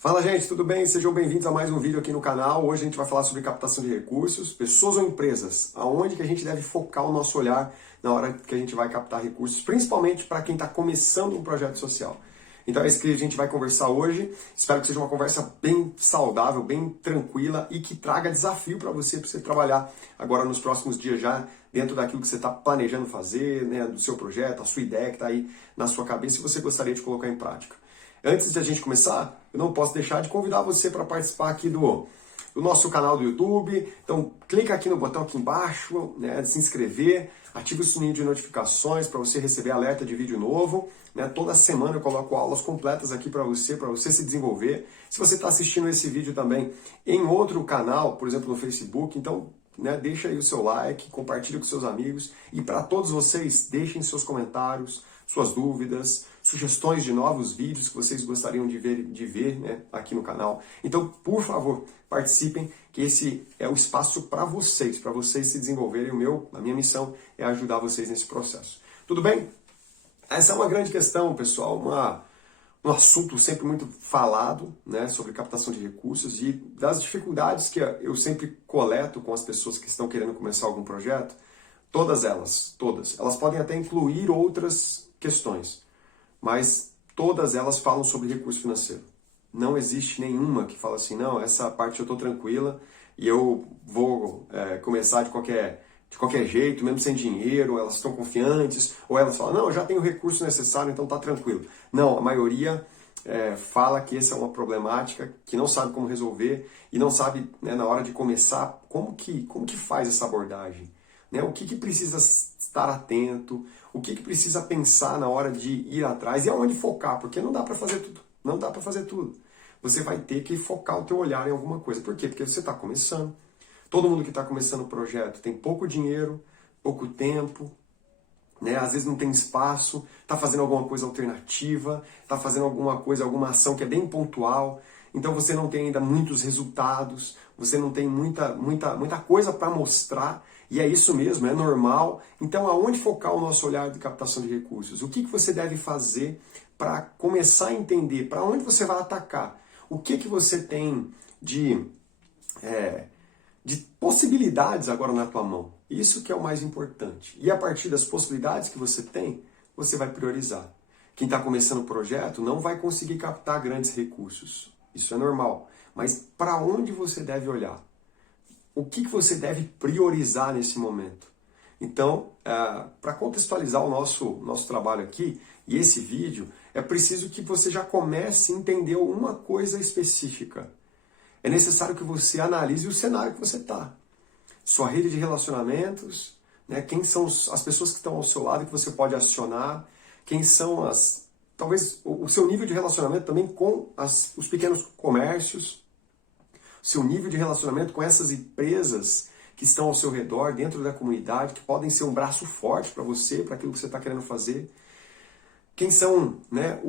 Fala, gente, tudo bem? Sejam bem-vindos a mais um vídeo aqui no canal. Hoje a gente vai falar sobre captação de recursos, pessoas ou empresas, aonde que a gente deve focar o nosso olhar na hora que a gente vai captar recursos, principalmente para quem está começando um projeto social. Então é isso que a gente vai conversar hoje. Espero que seja uma conversa bem saudável, bem tranquila e que traga desafio para você trabalhar agora nos próximos dias já dentro daquilo que você está planejando fazer, né, do seu projeto, a sua ideia que está aí na sua cabeça e você gostaria de colocar em prática. Antes de a gente começar, eu não posso deixar de convidar você para participar aqui do nosso canal do YouTube. Então, clica aqui no botão aqui embaixo, né, de se inscrever, ativa o sininho de notificações para você receber alerta de vídeo novo. Né? Toda semana eu coloco aulas completas aqui para você se desenvolver. Se você está assistindo esse vídeo também em outro canal, por exemplo no Facebook, então deixa aí o seu like, compartilha com seus amigos. E para todos vocês, deixem seus comentários, suas dúvidas, sugestões de novos vídeos que vocês gostariam de ver né, aqui no canal. Então, por favor, participem, que esse é o espaço para vocês se desenvolverem. A minha missão é ajudar vocês nesse processo. Tudo bem? Essa é uma grande questão, pessoal, um assunto sempre muito falado, né, sobre captação de recursos e das dificuldades que eu sempre coleto com as pessoas que estão querendo começar algum projeto. Todas. Elas podem até incluir outras questões, mas todas elas falam sobre recurso financeiro. Não existe nenhuma que fala assim, não, essa parte eu estou tranquila e eu vou começar de qualquer jeito, mesmo sem dinheiro, elas estão confiantes, ou elas falam, não, eu já tenho o recurso necessário, então está tranquilo. Não, a maioria fala que essa é uma problemática, que não sabe como resolver e não sabe, né, na hora de começar, como que faz essa abordagem. Né? O que precisa estar atento, o que precisa pensar na hora de ir atrás e aonde focar, porque não dá para fazer tudo. Não dá para fazer tudo. Você vai ter que focar o teu olhar em alguma coisa. Por quê? Porque você está começando. Todo mundo que está começando o projeto tem pouco dinheiro, pouco tempo, né? Às vezes não tem espaço, está fazendo alguma coisa alternativa, está fazendo alguma ação que é bem pontual. Então você não tem ainda muitos resultados, você não tem muita coisa para mostrar. E é isso mesmo, é normal. Então, aonde focar o nosso olhar de captação de recursos? O que você deve fazer para começar a entender para onde você vai atacar? O que você tem de possibilidades agora na tua mão? Isso que é o mais importante. E a partir das possibilidades que você tem, você vai priorizar. Quem está começando o projeto não vai conseguir captar grandes recursos. Isso é normal. Mas para onde você deve olhar? O que você deve priorizar nesse momento? Então, para contextualizar o nosso trabalho aqui, e esse vídeo, é preciso que você já comece a entender uma coisa específica. É necessário que você analise o cenário que você está. Sua rede de relacionamentos, né? Quem são as pessoas que estão ao seu lado que você pode acionar, quem são talvez o seu nível de relacionamento também com os pequenos comércios, seu nível de relacionamento com essas empresas que estão ao seu redor, dentro da comunidade, que podem ser um braço forte para você, para aquilo que você está querendo fazer. Quem são, né,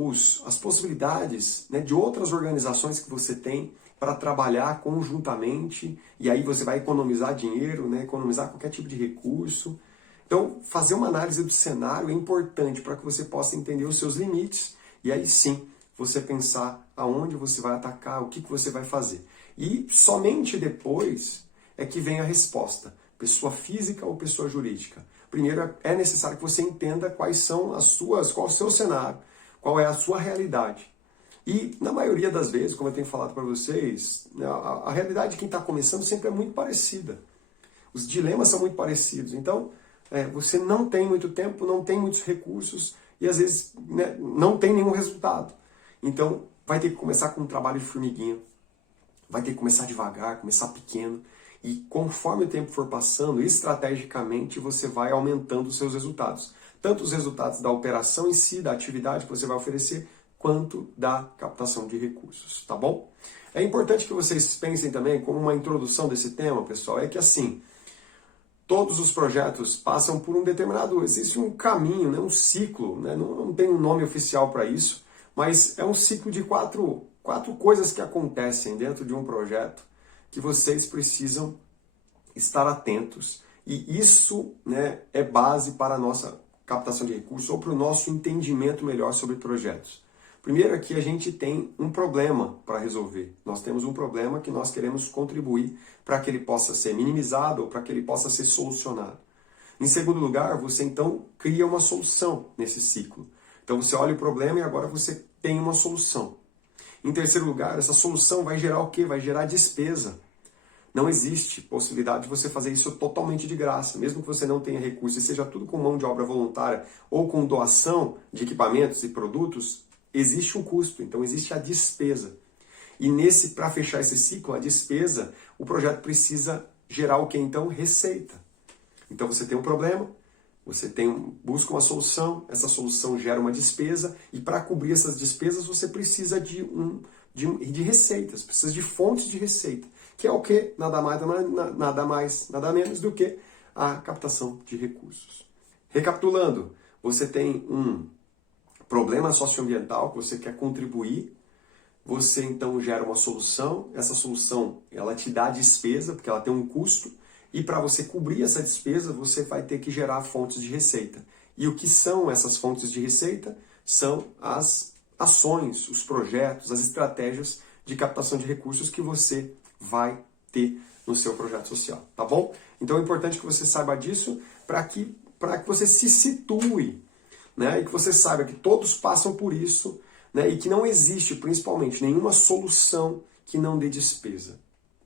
as possibilidades, né, de outras organizações que você tem para trabalhar conjuntamente, e aí você vai economizar dinheiro, né, economizar qualquer tipo de recurso. Então, fazer uma análise do cenário é importante para que você possa entender os seus limites, e aí sim, você pensar aonde você vai atacar, o que você vai fazer. E somente depois é que vem a resposta, pessoa física ou pessoa jurídica. Primeiro é necessário que você entenda qual é o seu cenário, qual é a sua realidade. E na maioria das vezes, como eu tenho falado para vocês, a realidade de quem está começando sempre é muito parecida. Os dilemas são muito parecidos. Então, você não tem muito tempo, não tem muitos recursos e às vezes, né, não tem nenhum resultado. Então, vai ter que começar com um trabalho de formiguinha. Vai ter que começar devagar, começar pequeno. E conforme o tempo for passando, estrategicamente você vai aumentando os seus resultados. Tanto os resultados da operação em si, da atividade que você vai oferecer, quanto da captação de recursos, tá bom? É importante que vocês pensem também, como uma introdução desse tema, pessoal, é que assim, todos os projetos passam por um determinado, existe um caminho, né, um ciclo, né, não tem um nome oficial para isso, mas é um ciclo de quatro coisas que acontecem dentro de um projeto que vocês precisam estar atentos. E isso, né, é base para a nossa captação de recursos ou para o nosso entendimento melhor sobre projetos. Primeiro é que a gente tem um problema para resolver. Nós temos um problema que nós queremos contribuir para que ele possa ser minimizado ou para que ele possa ser solucionado. Em segundo lugar, você então cria uma solução nesse ciclo. Então você olha o problema e agora você tem uma solução. Em terceiro lugar, essa solução vai gerar o quê? Vai gerar despesa. Não existe possibilidade de você fazer isso totalmente de graça, mesmo que você não tenha recursos e seja tudo com mão de obra voluntária ou com doação de equipamentos e produtos, existe um custo, então existe a despesa. E para fechar esse ciclo, a despesa, o projeto precisa gerar o que então? Receita. Então você tem um problema, busca uma solução, essa solução gera uma despesa e para cobrir essas despesas você precisa de receitas, precisa de fontes de receita, que é o que? Nada mais, nada menos do que a captação de recursos. Recapitulando, você tem um problema socioambiental que você quer contribuir, você então gera uma solução, essa solução ela te dá despesa, porque ela tem um custo, e para você cobrir essa despesa, você vai ter que gerar fontes de receita. E o que são essas fontes de receita? São as ações, os projetos, as estratégias de captação de recursos que você vai ter no seu projeto social, tá bom? Então é importante que você saiba disso para que você se situe, né? E que você saiba que todos passam por isso, né? E que não existe, principalmente, nenhuma solução que não dê despesa.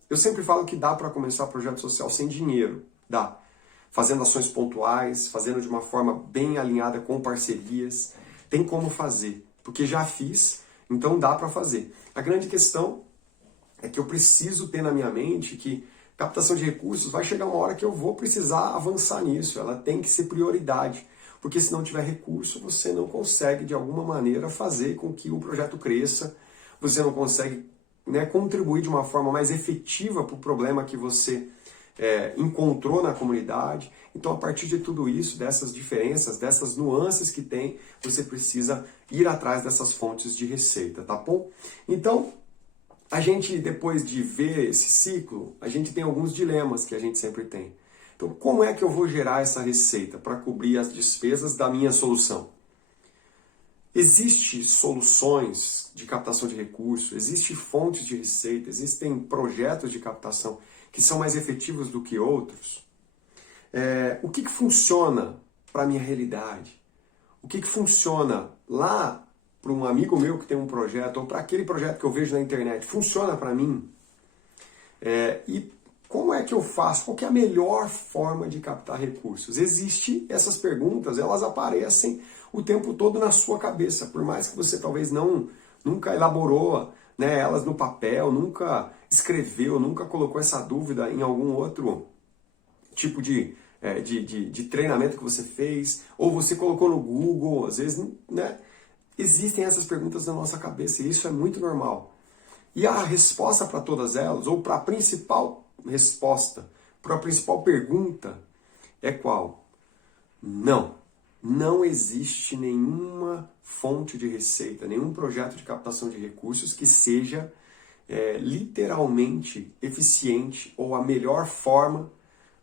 Eu sempre falo que dá para começar projeto social sem dinheiro, dá. Fazendo ações pontuais, fazendo de uma forma bem alinhada com parcerias, tem como fazer, porque já fiz, então dá para fazer. A grande questão é que eu preciso ter na minha mente que captação de recursos vai chegar uma hora que eu vou precisar avançar nisso, ela tem que ser prioridade, porque se não tiver recurso, você não consegue de alguma maneira fazer com que o projeto cresça, você não consegue, né, contribuir de uma forma mais efetiva para o problema que você encontrou na comunidade. Então, a partir de tudo isso, dessas diferenças, dessas nuances que tem, você precisa ir atrás dessas fontes de receita, tá bom? Então, a gente, depois de ver esse ciclo, a gente tem alguns dilemas que a gente sempre tem. Então, como é que eu vou gerar essa receita para cobrir as despesas da minha solução? Existem soluções de captação de recursos, existem fontes de receita, existem projetos de captação que são mais efetivos do que outros. O que funciona para a minha realidade? O que funciona lá para um amigo meu que tem um projeto, ou para aquele projeto que eu vejo na internet, funciona para mim? E como é que eu faço? Qual que é a melhor forma de captar recursos? Existem essas perguntas, elas aparecem o tempo todo na sua cabeça, por mais que você talvez nunca elaborou, né, elas no papel, nunca escreveu, nunca colocou essa dúvida em algum outro tipo de treinamento que você fez, ou você colocou no Google, às vezes, né? Existem essas perguntas na nossa cabeça e isso é muito normal. E a resposta para todas elas, ou para a principal resposta, para a principal pergunta, é qual? Não. Não existe nenhuma fonte de receita, nenhum projeto de captação de recursos que seja literalmente eficiente ou a melhor forma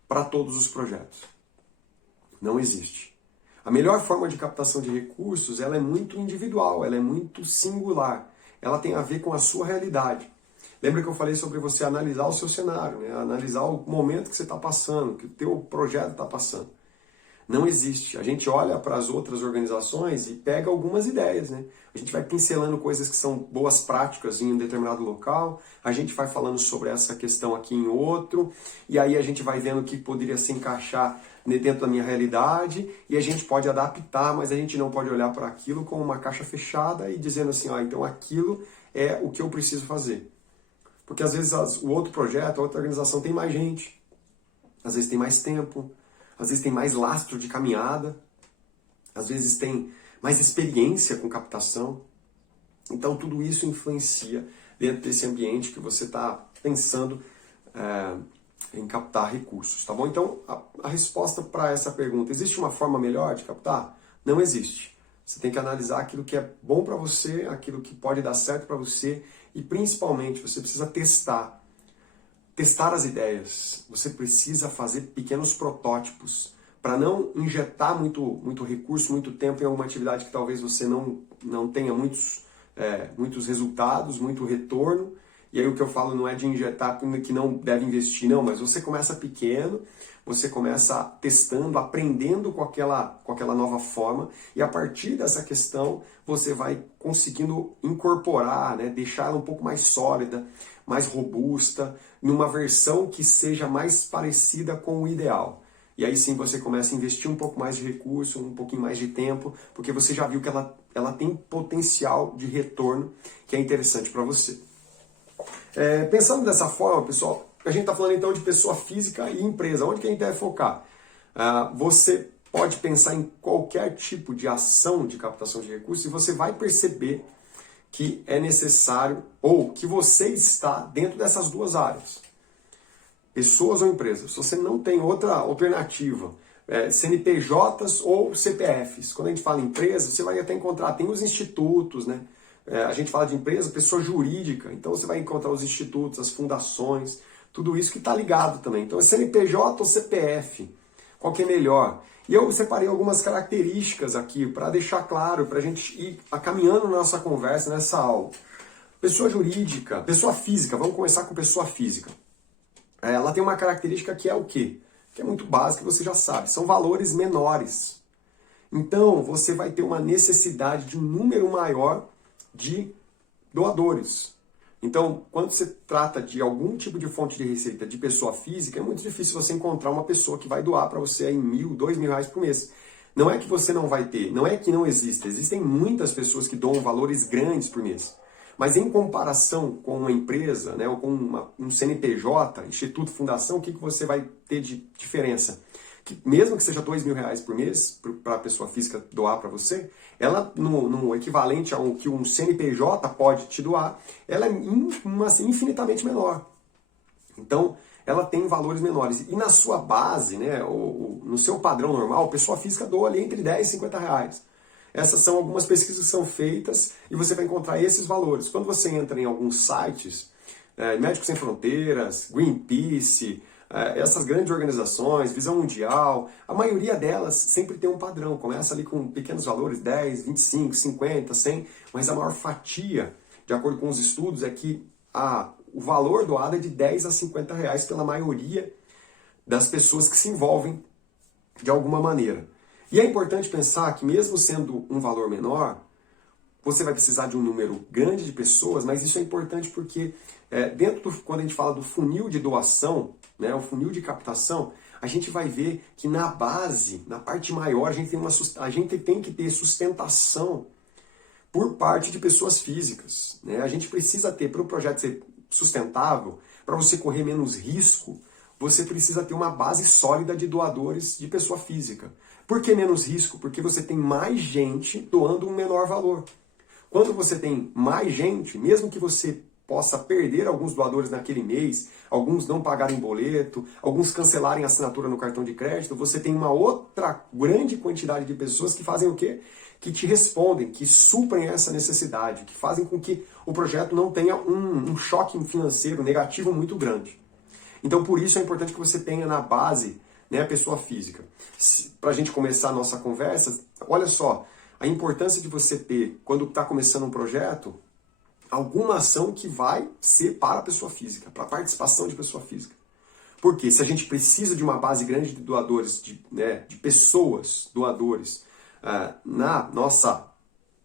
para todos os projetos. Não existe. A melhor forma de captação de recursos, ela é muito individual, ela é muito singular. Ela tem a ver com a sua realidade. Lembra que eu falei sobre você analisar o seu cenário, né? Analisar o momento que você está passando, que o teu projeto está passando. Não existe. A gente olha para as outras organizações e pega algumas ideias, né? A gente vai pincelando coisas que são boas práticas em um determinado local, a gente vai falando sobre essa questão aqui em outro, e aí a gente vai vendo o que poderia se encaixar dentro da minha realidade, e a gente pode adaptar, mas a gente não pode olhar para aquilo como uma caixa fechada e dizendo assim, então aquilo é o que eu preciso fazer. Porque às vezes o outro projeto, a outra organização tem mais gente, às vezes tem mais tempo, às vezes tem mais lastro de caminhada, às vezes tem mais experiência com captação. Então tudo isso influencia dentro desse ambiente que você está pensando em captar recursos, tá bom? Então a resposta para essa pergunta, existe uma forma melhor de captar? Não existe. Você tem que analisar aquilo que é bom para você, aquilo que pode dar certo para você e principalmente você precisa testar as ideias, você precisa fazer pequenos protótipos para não injetar muito recurso, muito tempo em alguma atividade que talvez você não tenha muitos resultados, muito retorno. E aí o que eu falo não é de injetar que não deve investir, não, mas você começa pequeno, você começa testando, aprendendo com aquela nova forma, e a partir dessa questão você vai conseguindo incorporar, né, deixar ela um pouco mais sólida, mais robusta, numa versão que seja mais parecida com o ideal. E aí sim você começa a investir um pouco mais de recurso, um pouquinho mais de tempo, porque você já viu que ela tem potencial de retorno que é interessante para você. Pensando dessa forma, pessoal, a gente está falando então de pessoa física e empresa. Onde que a gente deve focar? Você pode pensar em qualquer tipo de ação de captação de recursos e você vai perceber que é necessário ou que você está dentro dessas duas áreas. Pessoas ou empresas. Se você não tem outra alternativa, CNPJs ou CPFs. Quando a gente fala em empresa, você vai até encontrar, tem os institutos, né? A gente fala de empresa, pessoa jurídica, então você vai encontrar os institutos, as fundações, tudo isso que está ligado também. Então é CNPJ ou CPF, qual que é melhor? E eu separei algumas características aqui para deixar claro, para a gente ir caminhando na nossa conversa, nessa aula. Pessoa jurídica, pessoa física, vamos começar com pessoa física. Ela tem uma característica que é o quê? Que é muito básica, você já sabe, são valores menores. Então você vai ter uma necessidade de um número maior de doadores. Então, quando se trata de algum tipo de fonte de receita de pessoa física, é muito difícil você encontrar uma pessoa que vai doar para você aí R$1.000, R$2.000 por mês. Não é que você não vai ter, não é que não existe. Existem muitas pessoas que doam valores grandes por mês. Mas em comparação com uma empresa, né, ou com um CNPJ, Instituto, Fundação, o que você vai ter de diferença? Que mesmo que seja R$2.000 por mês para a pessoa física doar para você, ela, no equivalente ao que um CNPJ pode te doar, ela é infinitamente menor. Então, ela tem valores menores. E na sua base, né, no seu padrão normal, a pessoa física doa ali entre R$10 e R$50. Essas são algumas pesquisas que são feitas e você vai encontrar esses valores. Quando você entra em alguns sites, Médicos Sem Fronteiras, Greenpeace, essas grandes organizações, Visão Mundial, a maioria delas sempre tem um padrão. Começa ali com pequenos valores, 10, 25, 50, 100, mas a maior fatia, de acordo com os estudos, é que o valor doado é de R$10 a R$50 pela maioria das pessoas que se envolvem de alguma maneira. E é importante pensar que mesmo sendo um valor menor, você vai precisar de um número grande de pessoas, mas isso é importante porque quando a gente fala do funil de doação, né, o funil de captação, a gente vai ver que na base, na parte maior, a gente tem que ter sustentação por parte de pessoas físicas. Né? A gente precisa ter, para o projeto ser sustentável, para você correr menos risco, você precisa ter uma base sólida de doadores de pessoa física. Por que menos risco? Porque você tem mais gente doando um menor valor. Quando você tem mais gente, mesmo que você possa perder alguns doadores naquele mês, alguns não pagarem boleto, alguns cancelarem a assinatura no cartão de crédito, você tem uma outra grande quantidade de pessoas que fazem o quê? Que te respondem, que suprem essa necessidade, que fazem com que o projeto não tenha um choque financeiro negativo muito grande. Então, por isso é importante que você tenha na base, né, a pessoa física. Para a gente começar a nossa conversa, olha só, a importância de você ter, quando está começando um projeto, alguma ação que vai ser para a pessoa física, para a participação de pessoa física. Porque se a gente precisa de uma base grande de doadores, de pessoas, doadores, na nossa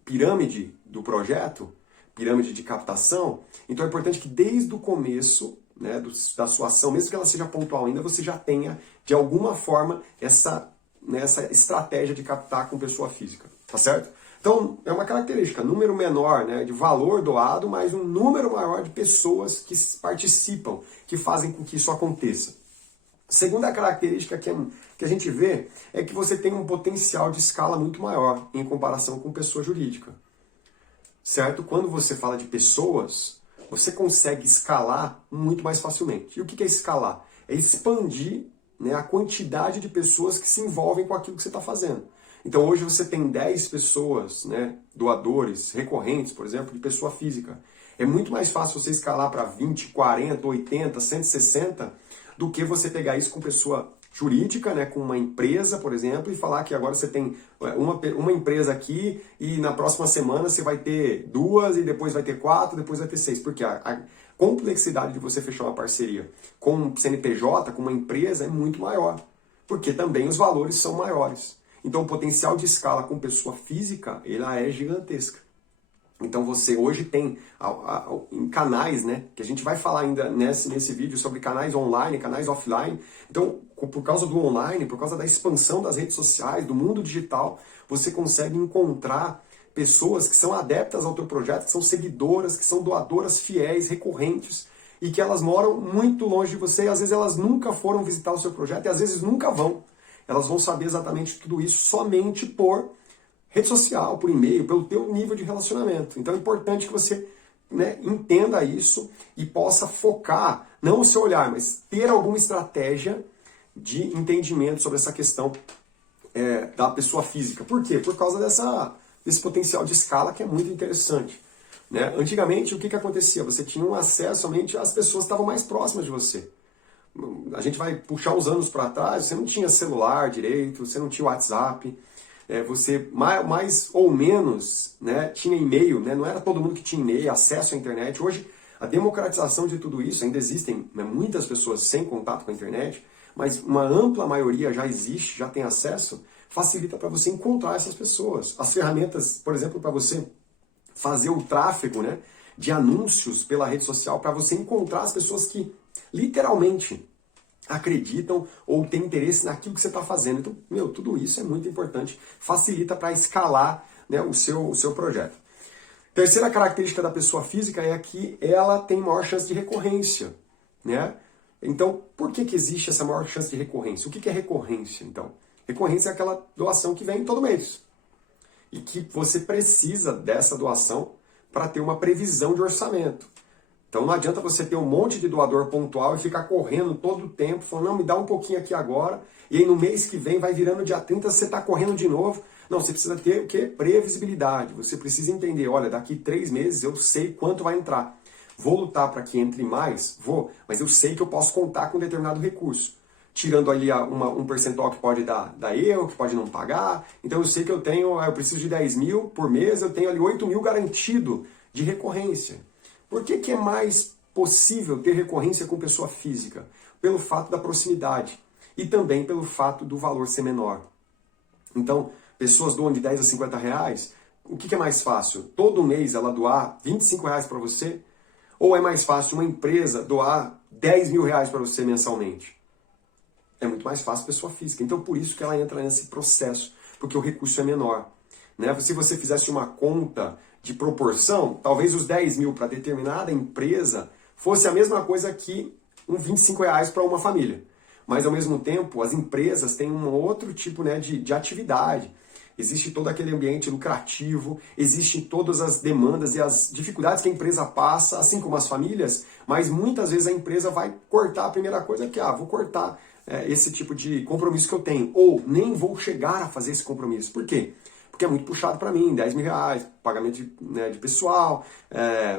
pirâmide do projeto, pirâmide de captação, então é importante que desde o começo, né, da sua ação, mesmo que ela seja pontual ainda, você já tenha, de alguma forma, essa estratégia de captar com pessoa física, tá certo? Então, é uma característica, número menor, né, de valor doado, mas um número maior de pessoas que participam, que fazem com que isso aconteça. Segunda característica que a gente vê é que você tem um potencial de escala muito maior em comparação com pessoa jurídica. Certo? Quando você fala de pessoas, você consegue escalar muito mais facilmente. E o que é escalar? É expandir, né, a quantidade de pessoas que se envolvem com aquilo que você está fazendo. Então hoje você tem 10 pessoas, né, doadores recorrentes, por exemplo, de pessoa física. É muito mais fácil você escalar para 20, 40, 80, 160 do que você pegar isso com pessoa jurídica, né, com uma empresa, por exemplo, e falar que agora você tem uma empresa aqui e na próxima semana você vai ter 2 e depois vai ter 4, depois vai ter 6. Porque a complexidade de você fechar uma parceria com um CNPJ, com uma empresa, é muito maior. Porque também os valores são maiores. Então o potencial de escala com pessoa física, ela é gigantesca. Então você hoje tem em canais, né, que a gente vai falar ainda nesse vídeo sobre canais online, canais offline. Então, por causa do online, por causa da expansão das redes sociais, do mundo digital, você consegue encontrar pessoas que são adeptas ao teu projeto, que são seguidoras, que são doadoras fiéis, recorrentes, e que elas moram muito longe de você, e às vezes elas nunca foram visitar o seu projeto, e às vezes nunca vão. Elas vão saber exatamente tudo isso somente por rede social, por e-mail, pelo teu nível de relacionamento. Então é importante que você, né, entenda isso e possa focar, não o seu olhar, mas ter alguma estratégia de entendimento sobre essa questão da pessoa física. Por quê? Por causa desse potencial de escala que é muito interessante. Né? Antigamente, o que acontecia? Você tinha um acesso somente às pessoas que estavam mais próximas de você. A gente vai puxar uns anos para trás, você não tinha celular direito, você não tinha WhatsApp, você mais ou menos, né, tinha e-mail, né, não era todo mundo que tinha e-mail, acesso à internet. Hoje, a democratização de tudo isso, ainda existem, né, muitas pessoas sem contato com a internet, mas uma ampla maioria já existe, já tem acesso, facilita para você encontrar essas pessoas. As ferramentas, por exemplo, para você fazer o tráfego, né, de anúncios pela rede social, para você encontrar as pessoas que literalmente acreditam ou têm interesse naquilo que você está fazendo. Então, tudo isso é muito importante, facilita para escalar, né, o seu projeto. Terceira característica da pessoa física é que ela tem maior chance de recorrência, né? Então, por que existe essa maior chance de recorrência? O que é recorrência, então? Recorrência é aquela doação que vem todo mês e que você precisa dessa doação para ter uma previsão de orçamento. Então não adianta você ter um monte de doador pontual e ficar correndo todo o tempo, falando, não, me dá um pouquinho aqui agora, e aí no mês que vem, vai virando dia 30, você está correndo de novo. Não, você precisa ter o quê? Previsibilidade. Você precisa entender, olha, daqui 3 meses eu sei quanto vai entrar. Vou lutar para que entre mais? Vou, mas eu sei que eu posso contar com um determinado recurso. Tirando ali um percentual que pode dar erro, que pode não pagar. Então eu sei que eu preciso de 10 mil por mês, eu tenho ali 8 mil garantido de recorrência. Por que é mais possível ter recorrência com pessoa física? Pelo fato da proximidade e também pelo fato do valor ser menor. Então, pessoas doam de 10 a 50 reais, o que é mais fácil? Todo mês ela doar 25 reais para você? Ou é mais fácil uma empresa doar 10 mil reais para você mensalmente? É muito mais fácil pessoa física. Então, por isso que ela entra nesse processo, porque o recurso é menor. Né? Se você fizesse uma conta de proporção, talvez os 10 mil para determinada empresa fosse a mesma coisa que uns 25 reais para uma família. Mas, ao mesmo tempo, as empresas têm um outro tipo, né, de atividade. Existe todo aquele ambiente lucrativo, existem todas as demandas e as dificuldades que a empresa passa, assim como as famílias, mas muitas vezes a empresa vai cortar a primeira coisa que, vou cortar esse tipo de compromisso que eu tenho, ou nem vou chegar a fazer esse compromisso. Por quê? Porque é muito puxado para mim, 10 mil reais, pagamento de pessoal.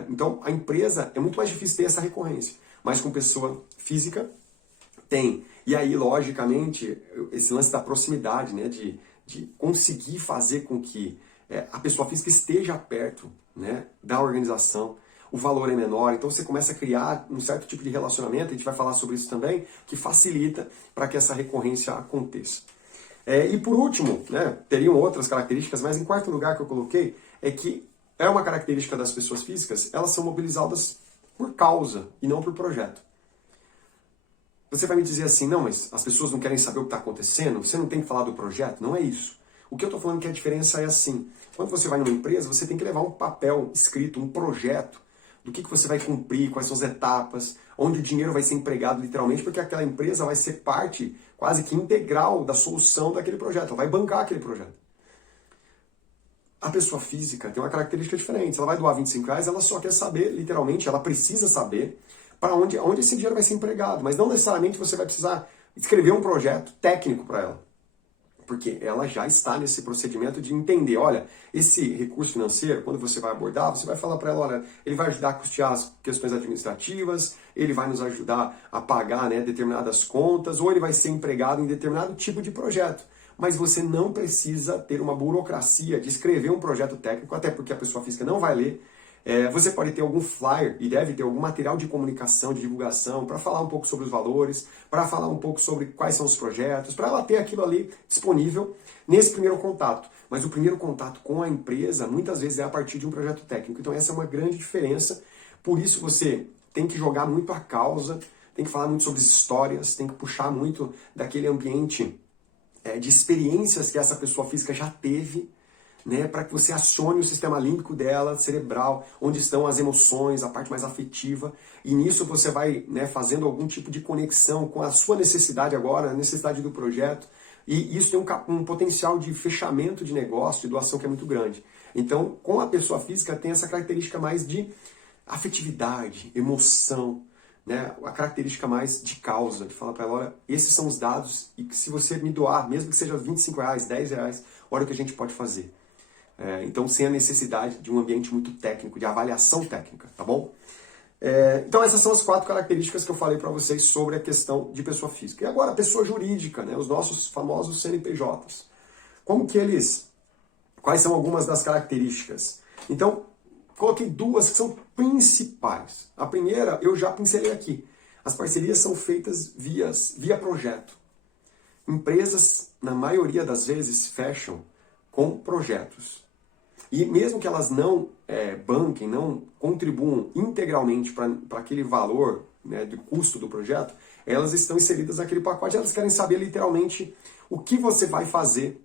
Então, a empresa, é muito mais difícil ter essa recorrência. Mas com pessoa física, tem. E aí, logicamente, esse lance da proximidade, né, de conseguir fazer com que a pessoa física esteja perto, né, da organização, o valor é menor, então você começa a criar um certo tipo de relacionamento, a gente vai falar sobre isso também, que facilita para que essa recorrência aconteça. E por último, né, teriam outras características, mas em quarto lugar que eu coloquei é que é uma característica das pessoas físicas, elas são mobilizadas por causa e não por projeto. Você vai me dizer assim, não, mas as pessoas não querem saber o que está acontecendo, você não tem que falar do projeto? Não é isso. O que eu estou falando que a diferença é assim, quando você vai numa empresa, você tem que levar um papel escrito, um projeto, do que você vai cumprir, quais são as etapas, onde o dinheiro vai ser empregado literalmente, porque aquela empresa vai ser parte quase que integral da solução daquele projeto, ela vai bancar aquele projeto. A pessoa física tem uma característica diferente, se ela vai doar 25 reais, ela só quer saber, literalmente, ela precisa saber para onde esse dinheiro vai ser empregado, mas não necessariamente você vai precisar escrever um projeto técnico para ela. Porque ela já está nesse procedimento de entender, olha, esse recurso financeiro, quando você vai abordar, você vai falar para ela, olha, ele vai ajudar a custear as questões administrativas, ele vai nos ajudar a pagar, né, determinadas contas, ou ele vai ser empregado em determinado tipo de projeto. Mas você não precisa ter uma burocracia de escrever um projeto técnico, até porque a pessoa física não vai ler. Você pode ter algum flyer e deve ter algum material de comunicação, de divulgação, para falar um pouco sobre os valores, para falar um pouco sobre quais são os projetos, para ela ter aquilo ali disponível nesse primeiro contato. Mas o primeiro contato com a empresa, muitas vezes, é a partir de um projeto técnico. Então essa é uma grande diferença. Por isso você tem que jogar muito a causa, tem que falar muito sobre histórias, tem que puxar muito daquele ambiente de experiências que essa pessoa física já teve, né, para que você acione o sistema límbico dela, cerebral, onde estão as emoções, a parte mais afetiva, e nisso você vai, né, fazendo algum tipo de conexão com a sua necessidade agora, a necessidade do projeto, e isso tem um potencial de fechamento de negócio, de doação que é muito grande. Então, com a pessoa física tem essa característica mais de afetividade, emoção, né, a característica mais de causa, de falar para ela, olha, esses são os dados, e que se você me doar, mesmo que seja R$25, R$10, olha o que a gente pode fazer. Então, sem a necessidade de um ambiente muito técnico, de avaliação técnica, tá bom? Então, essas são as 4 características que eu falei para vocês sobre a questão de pessoa física. E agora, a pessoa jurídica, né? Os nossos famosos CNPJs. Quais são algumas das características? Então, coloquei 2 que são principais. A primeira, eu já pincelei aqui. As parcerias são feitas via projeto. Empresas, na maioria das vezes, fecham com projetos. E mesmo que elas não banquem, não contribuam integralmente para aquele valor, né, do custo do projeto, elas estão inseridas naquele pacote, elas querem saber literalmente o que você vai fazer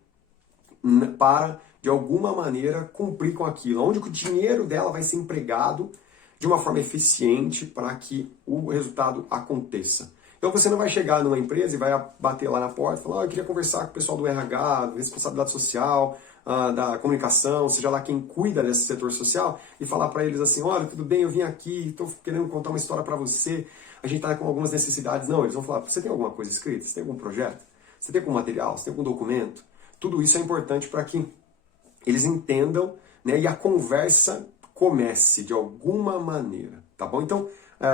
para, de alguma maneira, cumprir com aquilo. Onde que o dinheiro dela vai ser empregado de uma forma eficiente para que o resultado aconteça. Então você não vai chegar numa empresa e vai bater lá na porta e falar, eu queria conversar com o pessoal do RH, do responsabilidade social, da comunicação, seja lá quem cuida desse setor social, e falar para eles assim, olha, tudo bem, eu vim aqui, estou querendo contar uma história para você, a gente está com algumas necessidades. Não, eles vão falar, você tem alguma coisa escrita? Você tem algum projeto? Você tem algum material? Você tem algum documento? Tudo isso é importante para que eles entendam, né, e a conversa comece de alguma maneira, tá bom? Então,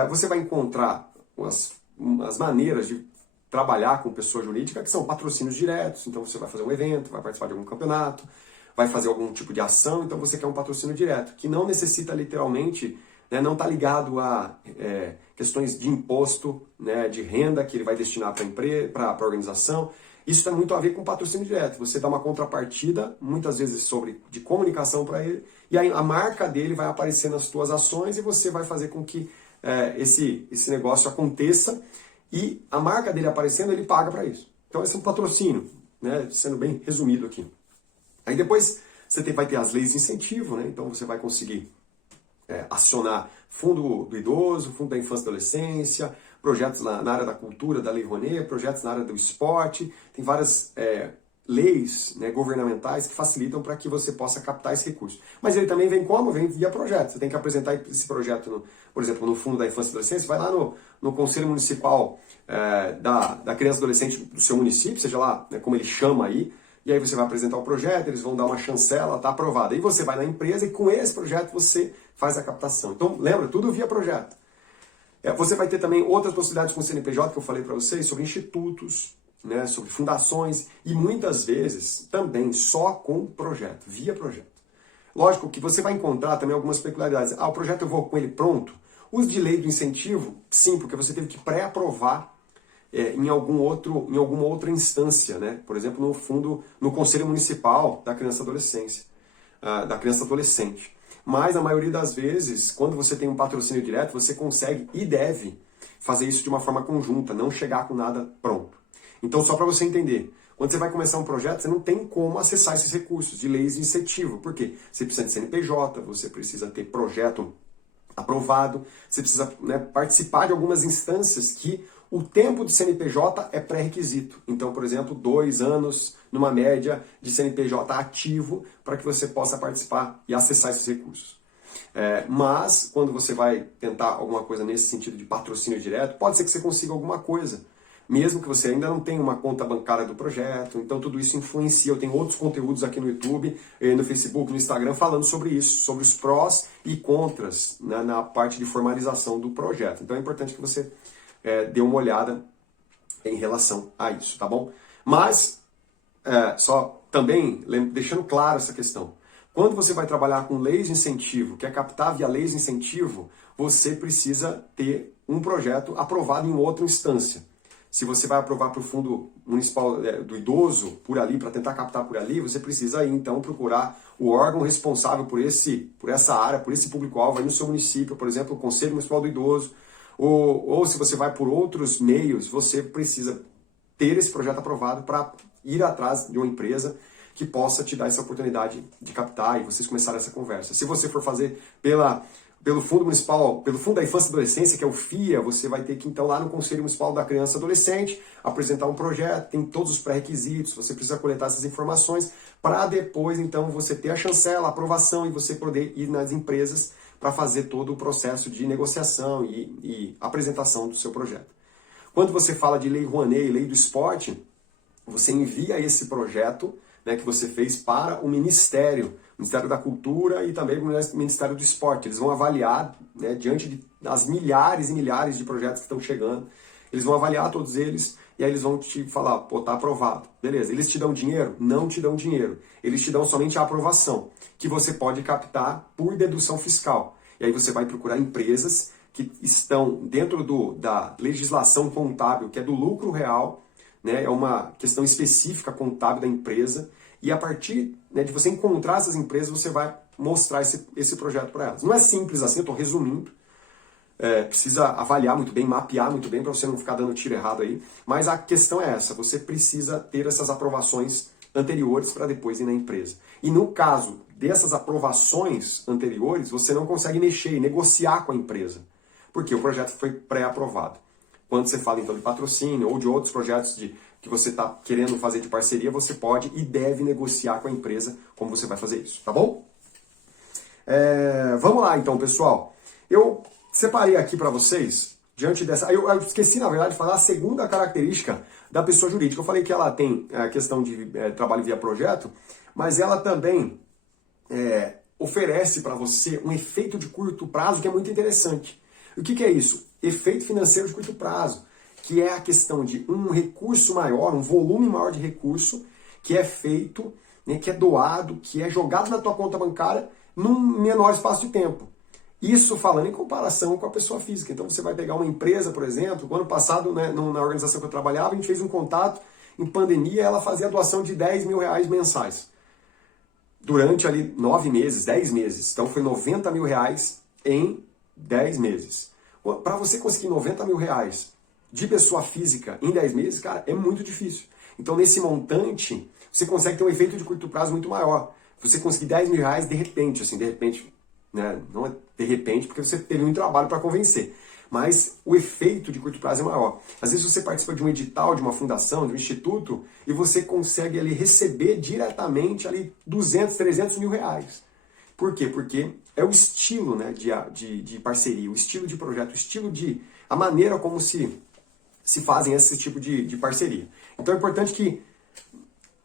você vai encontrar as maneiras de trabalhar com pessoa jurídica, que são patrocínios diretos. Então você vai fazer um evento, vai participar de algum campeonato, vai fazer algum tipo de ação, então você quer um patrocínio direto, que não necessita literalmente, né, não está ligado a questões de imposto, né, de renda que ele vai destinar para a organização. Isso tem muito a ver com patrocínio direto. Você dá uma contrapartida, muitas vezes de comunicação para ele, e aí a marca dele vai aparecer nas suas ações e você vai fazer com que esse negócio aconteça, e a marca dele aparecendo, ele paga para isso. Então esse é um patrocínio, né, sendo bem resumido aqui. Aí depois você vai ter as leis de incentivo, né, então você vai conseguir acionar fundo do idoso, fundo da infância e adolescência, projetos na área da cultura, da Lei Rouanet, projetos na área do esporte, tem várias leis, né, governamentais que facilitam para que você possa captar esse recurso. Mas ele também vem como? Vem via projeto. Você tem que apresentar esse projeto, por exemplo, no Fundo da Infância e Adolescência, vai lá no Conselho Municipal da Criança e Adolescente do seu município, seja lá, né, como ele chama aí, e aí você vai apresentar o projeto, eles vão dar uma chancela, está aprovado. Aí você vai na empresa e com esse projeto você faz a captação. Então, lembra, tudo via projeto. Você vai ter também outras possibilidades com o CNPJ que eu falei para vocês, sobre institutos, né, sobre fundações, e muitas vezes também só com projeto, via projeto. Lógico que você vai encontrar também algumas peculiaridades. O projeto eu vou com ele pronto? Os de lei do incentivo, sim, porque você teve que pré-aprovar em alguma outra instância, né? Por exemplo, no Conselho Municipal da Criança e Adolescência, da criança e adolescente. Mas, na maioria das vezes, quando você tem um patrocínio direto, você consegue e deve fazer isso de uma forma conjunta, não chegar com nada pronto. Então, só para você entender, quando você vai começar um projeto, você não tem como acessar esses recursos de leis de incentivo. Por quê? Você precisa de CNPJ, você precisa ter projeto aprovado, você precisa, né, participar de algumas instâncias que o tempo de CNPJ é pré-requisito. Então, por exemplo, 2 anos, numa média, de CNPJ ativo, para que você possa participar e acessar esses recursos. Mas, quando você vai tentar alguma coisa nesse sentido de patrocínio direto, pode ser que você consiga alguma coisa. mesmo que você ainda não tenha uma conta bancária do projeto. Então tudo isso influencia. Eu tenho outros conteúdos aqui no YouTube, no Facebook, no Instagram, falando sobre isso, sobre os prós e contras, né, na parte de formalização do projeto. Então é importante que você dê uma olhada em relação a isso, tá bom? Mas, só também deixando claro essa questão, quando você vai trabalhar com leis de incentivo, quer captar via leis de incentivo, você precisa ter um projeto aprovado em outra instância. Se você vai aprovar para o Fundo Municipal do Idoso, por ali, para tentar captar por ali, você precisa aí, então, procurar o órgão responsável por essa área, por esse público-alvo aí no seu município, por exemplo, o Conselho Municipal do Idoso, ou se você vai por outros meios, você precisa ter esse projeto aprovado para ir atrás de uma empresa que possa te dar essa oportunidade de captar e vocês começarem essa conversa. Se você for fazer pelo Fundo Municipal, pelo Fundo da Infância e Adolescência, que é o FIA, você vai ter que, então, lá no Conselho Municipal da Criança e Adolescente, apresentar um projeto, tem todos os pré-requisitos, você precisa coletar essas informações para depois, então, você ter a chancela, a aprovação e você poder ir nas empresas para fazer todo o processo de negociação e apresentação do seu projeto. Quando você fala de Lei Rouanet e Lei do Esporte, você envia esse projeto, né, que você fez para o Ministério da Cultura e também o Ministério do Esporte. Eles vão avaliar, né, diante das milhares e milhares de projetos que estão chegando, eles vão avaliar todos eles e aí eles vão te falar, pô, tá aprovado. Beleza, eles te dão dinheiro? Não te dão dinheiro. Eles te dão somente a aprovação, que você pode captar por dedução fiscal. E aí você vai procurar empresas que estão dentro da legislação contábil, que é do lucro real, né, é uma questão específica contábil da empresa, e a partir, né, de você encontrar essas empresas, você vai mostrar esse projeto para elas. Não é simples assim, eu estou resumindo, precisa avaliar muito bem, mapear muito bem, para você não ficar dando tiro errado aí, mas a questão é essa, você precisa ter essas aprovações anteriores para depois ir na empresa. E no caso dessas aprovações anteriores, você não consegue mexer e negociar com a empresa, porque o projeto foi pré-aprovado. Quando você fala então de patrocínio ou de outros projetos que você está querendo fazer de parceria, você pode e deve negociar com a empresa como você vai fazer isso, tá bom? Vamos lá então, pessoal. Eu separei aqui para vocês, diante dessa... Eu esqueci, na verdade, de falar a segunda característica da pessoa jurídica. Eu falei que ela tem a questão de trabalho via projeto, mas ela também oferece para você um efeito de curto prazo que é muito interessante. O que é isso? Efeito financeiro de curto prazo, que é a questão de um recurso maior, um volume maior de recurso, que é feito, né, que é doado, que é jogado na tua conta bancária num menor espaço de tempo. Isso falando em comparação com a pessoa física. Então você vai pegar uma empresa, por exemplo, o ano passado, né, na organização que eu trabalhava, a gente fez um contato, em pandemia, ela fazia a doação de R$10.000 mensais. Durante ali 9 meses, 10 meses. Então foi R$90.000 em 10 meses. Para você conseguir R$90.000 de pessoa física em 10 meses, cara, é muito difícil. Então nesse montante, você consegue ter um efeito de curto prazo muito maior. Você conseguir R$10.000 de repente, né? Não é de repente, porque você teve um trabalho para convencer. Mas o efeito de curto prazo é maior. Às vezes você participa de um edital, de uma fundação, de um instituto, e você consegue ali receber diretamente ali 200, 300 mil reais. Por quê? Porque é o estilo, né, de parceria, o estilo de projeto, a maneira como se fazem esse tipo de parceria. Então é importante que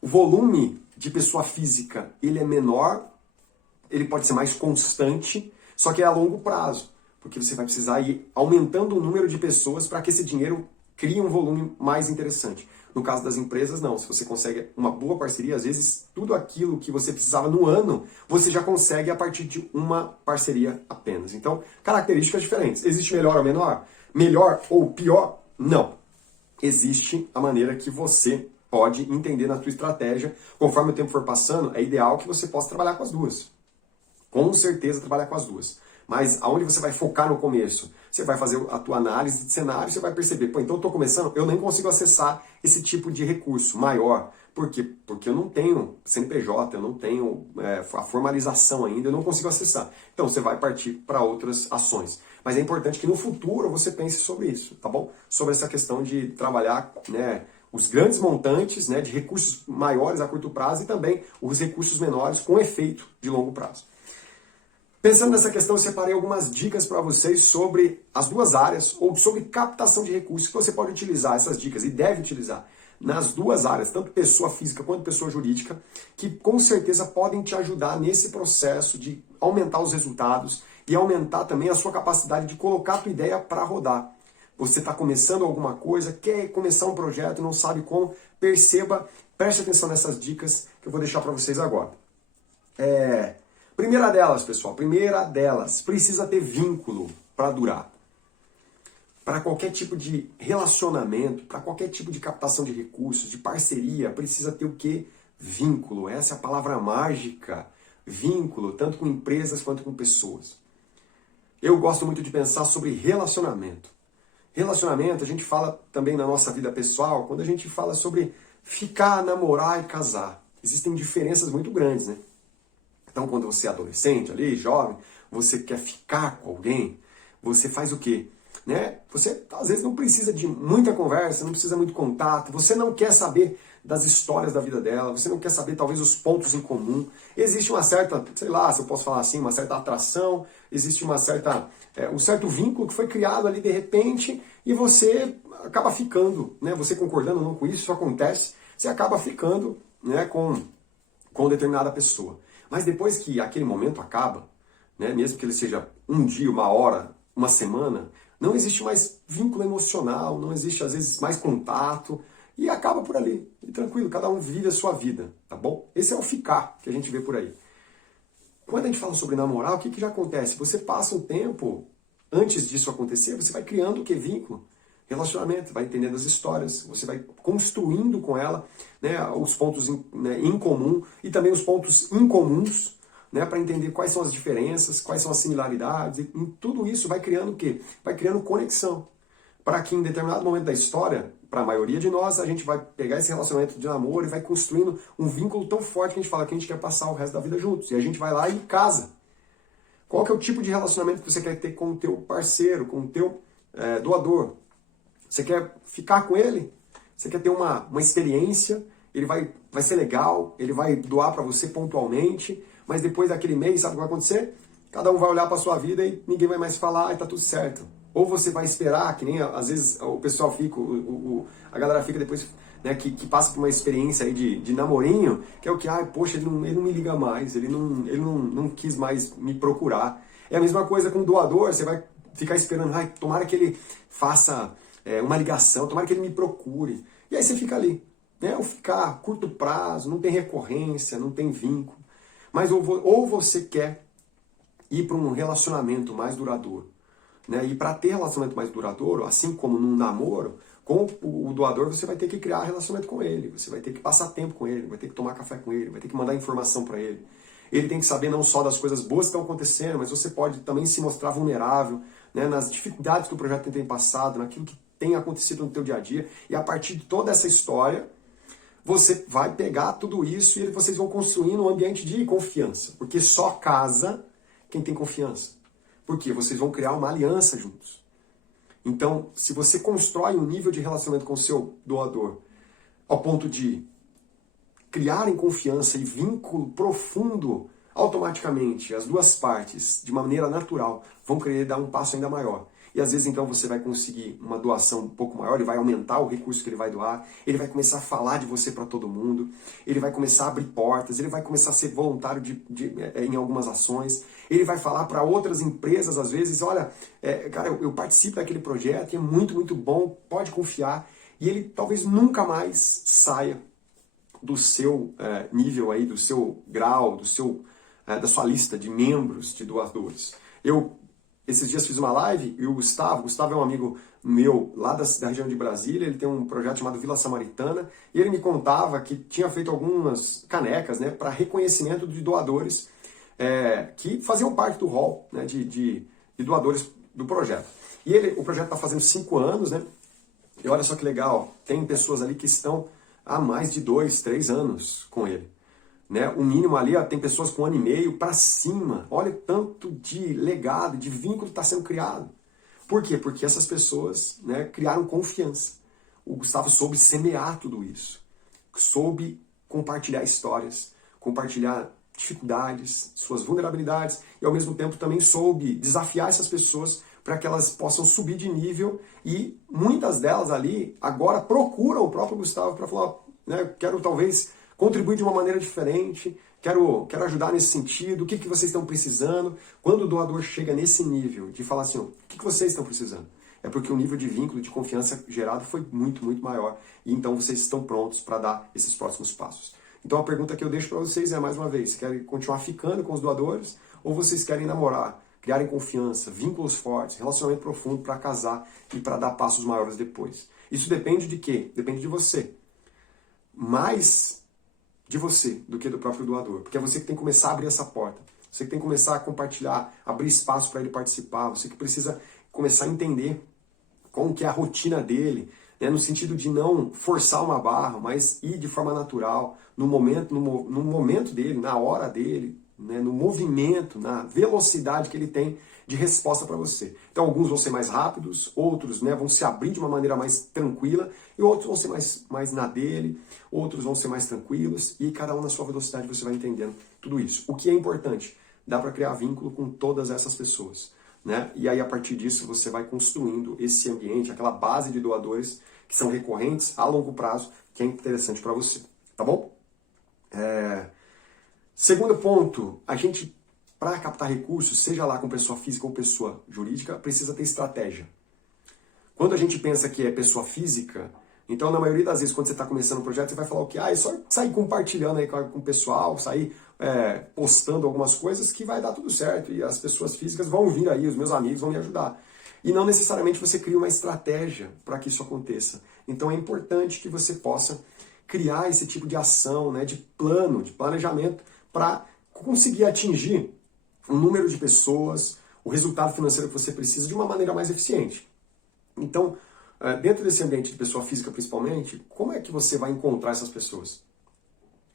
o volume de pessoa física ele é menor, ele pode ser mais constante, só que é a longo prazo, porque você vai precisar ir aumentando o número de pessoas para que esse dinheiro crie um volume mais interessante. No caso das empresas, não. Se você consegue uma boa parceria, às vezes tudo aquilo que você precisava no ano, você já consegue a partir de uma parceria apenas. Então, características diferentes. Existe melhor ou menor? Melhor ou pior? Não. Existe a maneira que você pode entender na sua estratégia. Conforme o tempo for passando, é ideal que você possa trabalhar com as duas. Com certeza trabalhar com as duas. Mas aonde você vai focar no começo? Você vai fazer a tua análise de cenário, você vai perceber, pô, então eu estou começando, eu nem consigo acessar esse tipo de recurso maior. Por quê? Porque eu não tenho CNPJ, eu não tenho a formalização ainda, eu não consigo acessar. Então você vai partir para outras ações. Mas é importante que no futuro você pense sobre isso, tá bom? Sobre essa questão de trabalhar, né, os grandes montantes, né, de recursos maiores a curto prazo e também os recursos menores com efeito de longo prazo. Pensando nessa questão, eu separei algumas dicas para vocês sobre as duas áreas, ou sobre captação de recursos, que você pode utilizar essas dicas e deve utilizar nas duas áreas, tanto pessoa física quanto pessoa jurídica, que com certeza podem te ajudar nesse processo de aumentar os resultados e aumentar também a sua capacidade de colocar a tua ideia para rodar. Você está começando alguma coisa, quer começar um projeto, não sabe como, perceba, preste atenção nessas dicas que eu vou deixar para vocês agora. Primeira delas, pessoal, precisa ter vínculo para durar. Para qualquer tipo de relacionamento, para qualquer tipo de captação de recursos, de parceria, precisa ter o quê? Vínculo. Essa é a palavra mágica. Vínculo, tanto com empresas quanto com pessoas. Eu gosto muito de pensar sobre relacionamento. Relacionamento, a gente fala também na nossa vida pessoal, quando a gente fala sobre ficar, namorar e casar. Existem diferenças muito grandes, né? Então, quando você é adolescente, ali, jovem, você quer ficar com alguém, você faz o quê? Né? Você, às vezes, não precisa de muita conversa, não precisa muito contato, você não quer saber das histórias da vida dela, você não quer saber, talvez, os pontos em comum. Existe uma certa, sei lá, se eu posso falar assim, uma certa atração, existe um certo vínculo que foi criado ali de repente e você acaba ficando, né? Você concordando ou não com isso acontece, você acaba ficando, né, com determinada pessoa. Mas depois que aquele momento acaba, né, mesmo que ele seja um dia, uma hora, uma semana, não existe mais vínculo emocional, não existe às vezes mais contato e acaba por ali. E tranquilo, cada um vive a sua vida, tá bom? Esse é o ficar que a gente vê por aí. Quando a gente fala sobre namorar, o que já acontece? Você passa um tempo, antes disso acontecer, você vai criando o que? Vínculo. Relacionamento, vai entendendo as histórias, você vai construindo com ela, né, os pontos em comum e também os pontos incomuns, né, para entender quais são as diferenças, quais são as similaridades, e tudo isso vai criando o quê? Vai criando conexão. Para que em determinado momento da história, para a maioria de nós, a gente vai pegar esse relacionamento de namoro e vai construindo um vínculo tão forte que a gente fala que a gente quer passar o resto da vida juntos. E a gente vai lá e casa. Qual que é o tipo de relacionamento que você quer ter com o teu parceiro, com o teu doador? Você quer ficar com ele? Você quer ter uma experiência? Ele vai ser legal, ele vai doar para você pontualmente, mas depois daquele mês, sabe o que vai acontecer? Cada um vai olhar para a sua vida e ninguém vai mais falar e tá tudo certo. Ou você vai esperar, que nem às vezes o pessoal fica, a galera fica depois, né, que passa por uma experiência aí de namorinho, que é o que, poxa, ele não me liga mais, ele não quis mais me procurar. É a mesma coisa com o doador, você vai ficar esperando, tomara que ele faça uma ligação, tomara que ele me procure. E aí você fica ali, né? Ou ficar curto prazo, não tem recorrência, não tem vínculo. Mas ou você quer ir para um relacionamento mais duradouro, né? E para ter relacionamento mais duradouro, assim como num namoro, com o doador você vai ter que criar relacionamento com ele, você vai ter que passar tempo com ele, vai ter que tomar café com ele, vai ter que mandar informação para ele. Ele tem que saber não só das coisas boas que estão acontecendo, mas você pode também se mostrar vulnerável, né, nas dificuldades que o projeto tem passado, naquilo que tem acontecido no teu dia a dia. E a partir de toda essa história, você vai pegar tudo isso e vocês vão construindo um ambiente de confiança. Porque só casa quem tem confiança. Porque vocês vão criar uma aliança juntos. Então, se você constrói um nível de relacionamento com o seu doador ao ponto de criarem confiança e vínculo profundo, automaticamente as duas partes, de maneira natural, vão querer dar um passo ainda maior. E às vezes então você vai conseguir uma doação um pouco maior, ele vai aumentar o recurso que ele vai doar, ele vai começar a falar de você para todo mundo, ele vai começar a abrir portas, ele vai começar a ser voluntário em algumas ações, ele vai falar para outras empresas às vezes, olha, cara, eu participo daquele projeto e é muito, muito bom, pode confiar. E ele talvez nunca mais saia do seu nível aí, do seu grau, da sua lista de membros de doadores. Eu esses dias fiz uma live e o Gustavo é um amigo meu lá da região de Brasília, ele tem um projeto chamado Vila Samaritana e ele me contava que tinha feito algumas canecas, né, para reconhecimento de doadores que faziam parte do hall, né, de doadores do projeto. E o projeto está fazendo 5 anos, né, e olha só que legal, tem pessoas ali que estão há mais de 2, 3 anos com ele. Né? O mínimo ali, tem pessoas com 1 ano e meio para cima. Olha o tanto de legado, de vínculo que está sendo criado. Por quê? Porque essas pessoas, né, criaram confiança. O Gustavo soube semear tudo isso. Soube compartilhar histórias, compartilhar dificuldades, suas vulnerabilidades e ao mesmo tempo também soube desafiar essas pessoas para que elas possam subir de nível e muitas delas ali agora procuram o próprio Gustavo para falar, né, quero talvez contribuir de uma maneira diferente, quero ajudar nesse sentido, o que vocês estão precisando. Quando o doador chega nesse nível de falar assim, o que vocês estão precisando? É porque o nível de vínculo, de confiança gerado foi muito, muito maior. E então vocês estão prontos para dar esses próximos passos. Então a pergunta que eu deixo para vocês é, mais uma vez, vocês querem continuar ficando com os doadores ou vocês querem namorar, criarem confiança, vínculos fortes, relacionamento profundo para casar e para dar passos maiores depois? Isso depende de quê? Depende de você. Mais de você do que do próprio doador. Porque é você que tem que começar a abrir essa porta. Você que tem que começar a compartilhar, abrir espaço para ele participar. Você que precisa começar a entender como que é a rotina dele, né, no sentido de não forçar uma barra, mas ir de forma natural, no momento dele, na hora dele, né, no movimento, na velocidade que ele tem de resposta para você. Então alguns vão ser mais rápidos, outros, né, vão se abrir de uma maneira mais tranquila, e outros vão ser mais na dele, outros vão ser mais tranquilos, e cada um na sua velocidade você vai entendendo tudo isso. O que é importante? Dá para criar vínculo com todas essas pessoas. Né? E aí, a partir disso, você vai construindo esse ambiente, aquela base de doadores que são recorrentes a longo prazo, que é interessante para você. Tá bom? Segundo ponto, a gente, para captar recursos, seja lá com pessoa física ou pessoa jurídica, precisa ter estratégia. Quando a gente pensa que é pessoa física, então, na maioria das vezes, quando você está começando um projeto, você vai falar o quê? É só sair compartilhando aí com o pessoal, sair postando algumas coisas que vai dar tudo certo. E as pessoas físicas vão vir aí, os meus amigos vão me ajudar. E não necessariamente você cria uma estratégia para que isso aconteça. Então, é importante que você possa criar esse tipo de ação, né, de plano, de planejamento, para conseguir atingir um número de pessoas, o resultado financeiro que você precisa de uma maneira mais eficiente. Então, dentro desse ambiente de pessoa física principalmente, como é que você vai encontrar essas pessoas?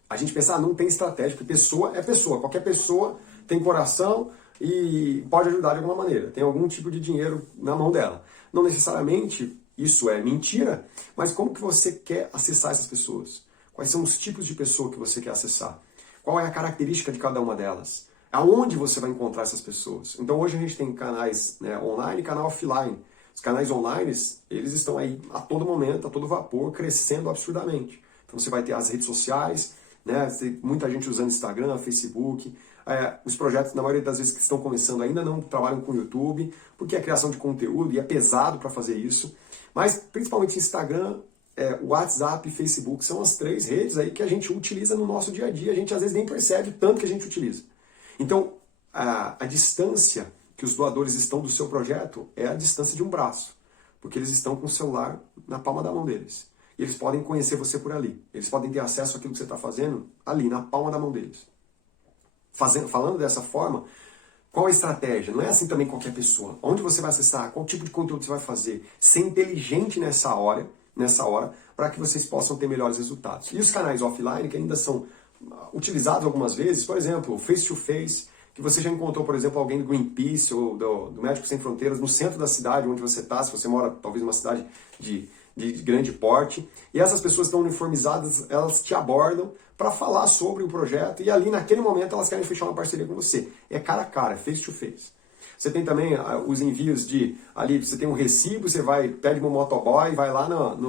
A gente pensa, não tem estratégia, porque pessoa é pessoa. Qualquer pessoa tem coração e pode ajudar de alguma maneira. Tem algum tipo de dinheiro na mão dela. Não necessariamente isso é mentira, mas como que você quer acessar essas pessoas? Quais são os tipos de pessoa que você quer acessar? Qual é a característica de cada uma delas? Aonde você vai encontrar essas pessoas? Então hoje a gente tem canais, né, online e canal offline. Os canais online, eles estão aí a todo momento, a todo vapor, crescendo absurdamente. Então você vai ter as redes sociais, né, tem muita gente usando Instagram, Facebook. Os projetos, na maioria das vezes que estão começando, ainda não trabalham com YouTube, porque é criação de conteúdo e é pesado para fazer isso. Mas principalmente Instagram, WhatsApp e Facebook são as 3 redes aí que a gente utiliza no nosso dia a dia. A gente às vezes nem percebe o tanto que a gente utiliza. Então, a distância que os doadores estão do seu projeto é a distância de um braço, porque eles estão com o celular na palma da mão deles. E eles podem conhecer você por ali. Eles podem ter acesso àquilo que você está fazendo ali, na palma da mão deles. Falando dessa forma, qual a estratégia? Não é assim também qualquer pessoa. Onde você vai acessar? Qual tipo de conteúdo você vai fazer? Ser inteligente nessa hora, para que vocês possam ter melhores resultados. E os canais offline, que ainda são utilizados algumas vezes, por exemplo, face-to-face, que você já encontrou, por exemplo, alguém do Greenpeace ou do Médicos Sem Fronteiras no centro da cidade onde você está, se você mora talvez numa cidade de grande porte, e essas pessoas estão uniformizadas, elas te abordam para falar sobre o projeto, e ali naquele momento elas querem fechar uma parceria com você. É cara a cara, face to face. Você tem também os envios ali você tem um recibo, você pede um motoboy, vai lá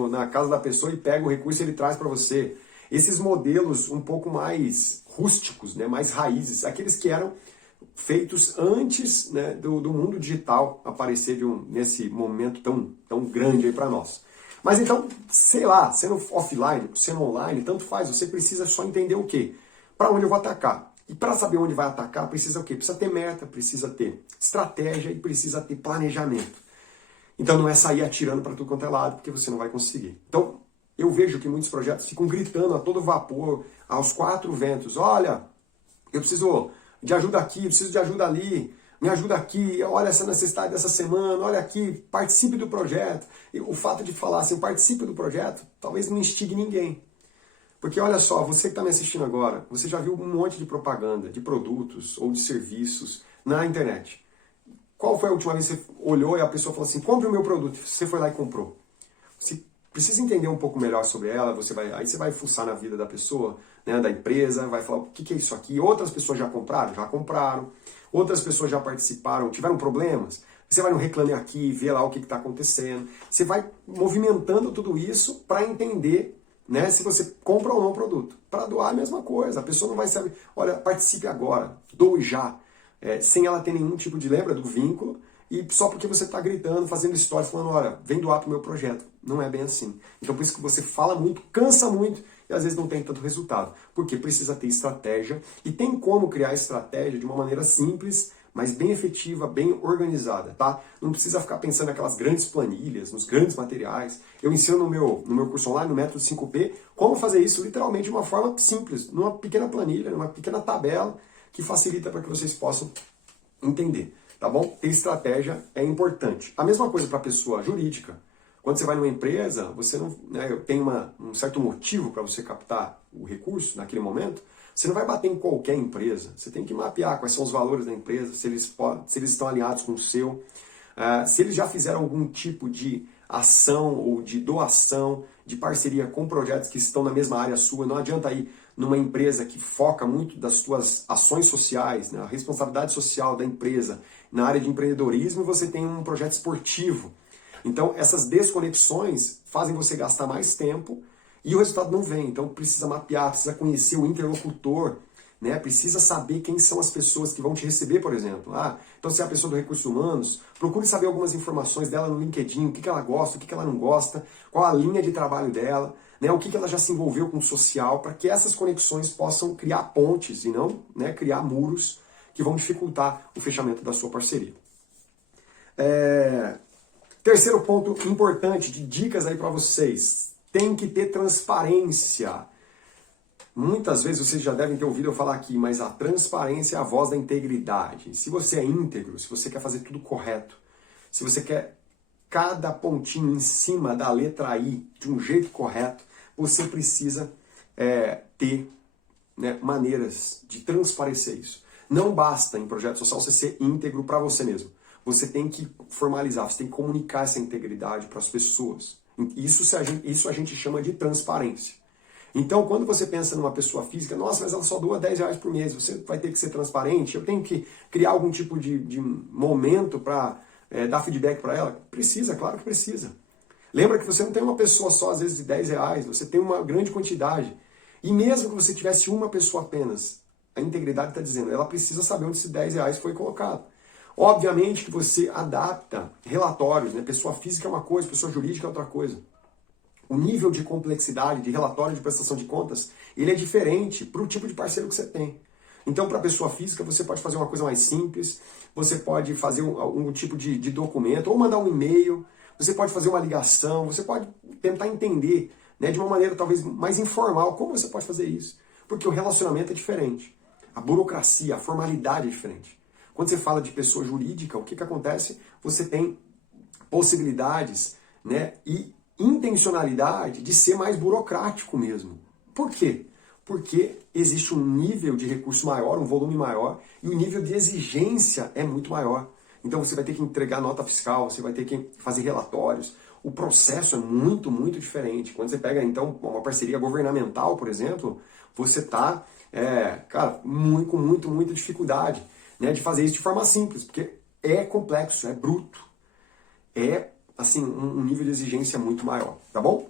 na casa da pessoa e pega o recurso e ele traz para você. Esses modelos um pouco mais rústicos, né, mais raízes, aqueles que eram feitos antes, né, do mundo digital aparecer nesse momento tão grande aí para nós. Mas então, sei lá, sendo offline, sendo online, tanto faz, você precisa só entender o quê? Para onde eu vou atacar? E para saber onde vai atacar, precisa o quê? Precisa ter meta, precisa ter estratégia e precisa ter planejamento. Então não é sair atirando para tudo quanto é lado, porque você não vai conseguir. Então, eu vejo que muitos projetos ficam gritando a todo vapor, aos 4 ventos, olha, eu preciso de ajuda aqui, preciso de ajuda ali, me ajuda aqui, olha essa necessidade dessa semana, olha aqui, participe do projeto. E o fato de falar assim, participe do projeto, talvez não instigue ninguém. Porque olha só, você que está me assistindo agora, você já viu um monte de propaganda, de produtos ou de serviços na internet. Qual foi a última vez que você olhou e a pessoa falou assim, compre o meu produto, você foi lá e comprou. Se precisa entender um pouco melhor sobre ela, aí você vai fuçar na vida da pessoa, né, da empresa, vai falar o que é isso aqui. Outras pessoas já compraram? Já compraram. Outras pessoas já participaram, tiveram problemas? Você vai no Reclame Aqui, ver lá o que está acontecendo. Você vai movimentando tudo isso para entender, né, se você compra ou não o produto. Para doar a mesma coisa. A pessoa não vai saber, olha, participe agora, doe já. Sem ela ter nenhum tipo de, lembra do vínculo, e só porque você está gritando, fazendo história, falando, olha, vem doar para o meu projeto. Não é bem assim. Então por isso que você fala muito, cansa muito, e às vezes não tem tanto resultado. Porque precisa ter estratégia, e tem como criar estratégia de uma maneira simples, mas bem efetiva, bem organizada, tá? Não precisa ficar pensando naquelas grandes planilhas, nos grandes materiais. Eu ensino no meu curso online, no Método 5P, como fazer isso literalmente de uma forma simples, numa pequena planilha, numa pequena tabela, que facilita para que vocês possam entender, tá bom? Ter estratégia é importante. A mesma coisa para a pessoa jurídica. Quando você vai numa empresa, você não, né, tem um certo motivo para você captar o recurso naquele momento, você não vai bater em qualquer empresa. Você tem que mapear quais são os valores da empresa, se eles estão alinhados com o seu, se eles já fizeram algum tipo de ação ou de doação, de parceria com projetos que estão na mesma área sua. Não adianta ir numa empresa que foca muito das suas ações sociais, né, a responsabilidade social da empresa na área de empreendedorismo, e você tem um projeto esportivo. Então, essas desconexões fazem você gastar mais tempo e o resultado não vem. Então, precisa mapear, precisa conhecer o interlocutor, né? Precisa saber quem são as pessoas que vão te receber, por exemplo. Então, se é a pessoa do Recursos Humanos, procure saber algumas informações dela no LinkedIn, o que ela gosta, o que ela não gosta, qual a linha de trabalho dela, né? O que ela já se envolveu com o social, para que essas conexões possam criar pontes e não, né, criar muros que vão dificultar o fechamento da sua parceria. Terceiro ponto importante de dicas aí para vocês. Tem que ter transparência. Muitas vezes vocês já devem ter ouvido eu falar aqui, mas a transparência é a voz da integridade. Se você é íntegro, se você quer fazer tudo correto, se você quer cada pontinho em cima da letra I de um jeito correto, você precisa ter, né, maneiras de transparecer isso. Não basta em projeto social você ser íntegro para você mesmo. Você tem que formalizar, você tem que comunicar essa integridade para as pessoas. Isso a gente chama de transparência. Então, quando você pensa numa pessoa física, nossa, mas ela só doa R$10 por mês, você vai ter que ser transparente, eu tenho que criar algum tipo de momento para dar feedback para ela? Precisa, claro que precisa. Lembra que você não tem uma pessoa só, às vezes, de R$10, você tem uma grande quantidade. E mesmo que você tivesse uma pessoa apenas, a integridade está dizendo, ela precisa saber onde esse R$10 foi colocado. Obviamente que você adapta relatórios, né? Pessoa física é uma coisa, pessoa jurídica é outra coisa. O nível de complexidade de relatório de prestação de contas, ele é diferente para o tipo de parceiro que você tem. Então, para a pessoa física, você pode fazer uma coisa mais simples, você pode fazer algum tipo de documento, ou mandar um e-mail, você pode fazer uma ligação, você pode tentar entender, né, de uma maneira talvez mais informal como você pode fazer isso. Porque o relacionamento é diferente. A burocracia, a formalidade é diferente. Quando você fala de pessoa jurídica, o que acontece? Você tem possibilidades, né, e intencionalidade de ser mais burocrático mesmo. Por quê? Porque existe um nível de recurso maior, um volume maior, e o nível de exigência é muito maior. Então você vai ter que entregar nota fiscal, você vai ter que fazer relatórios. O processo é muito, muito diferente. Quando você pega, então, uma parceria governamental, por exemplo, você está, com muita dificuldade, né, de fazer isso de forma simples, porque é complexo, é bruto, é assim um nível de exigência muito maior, tá bom?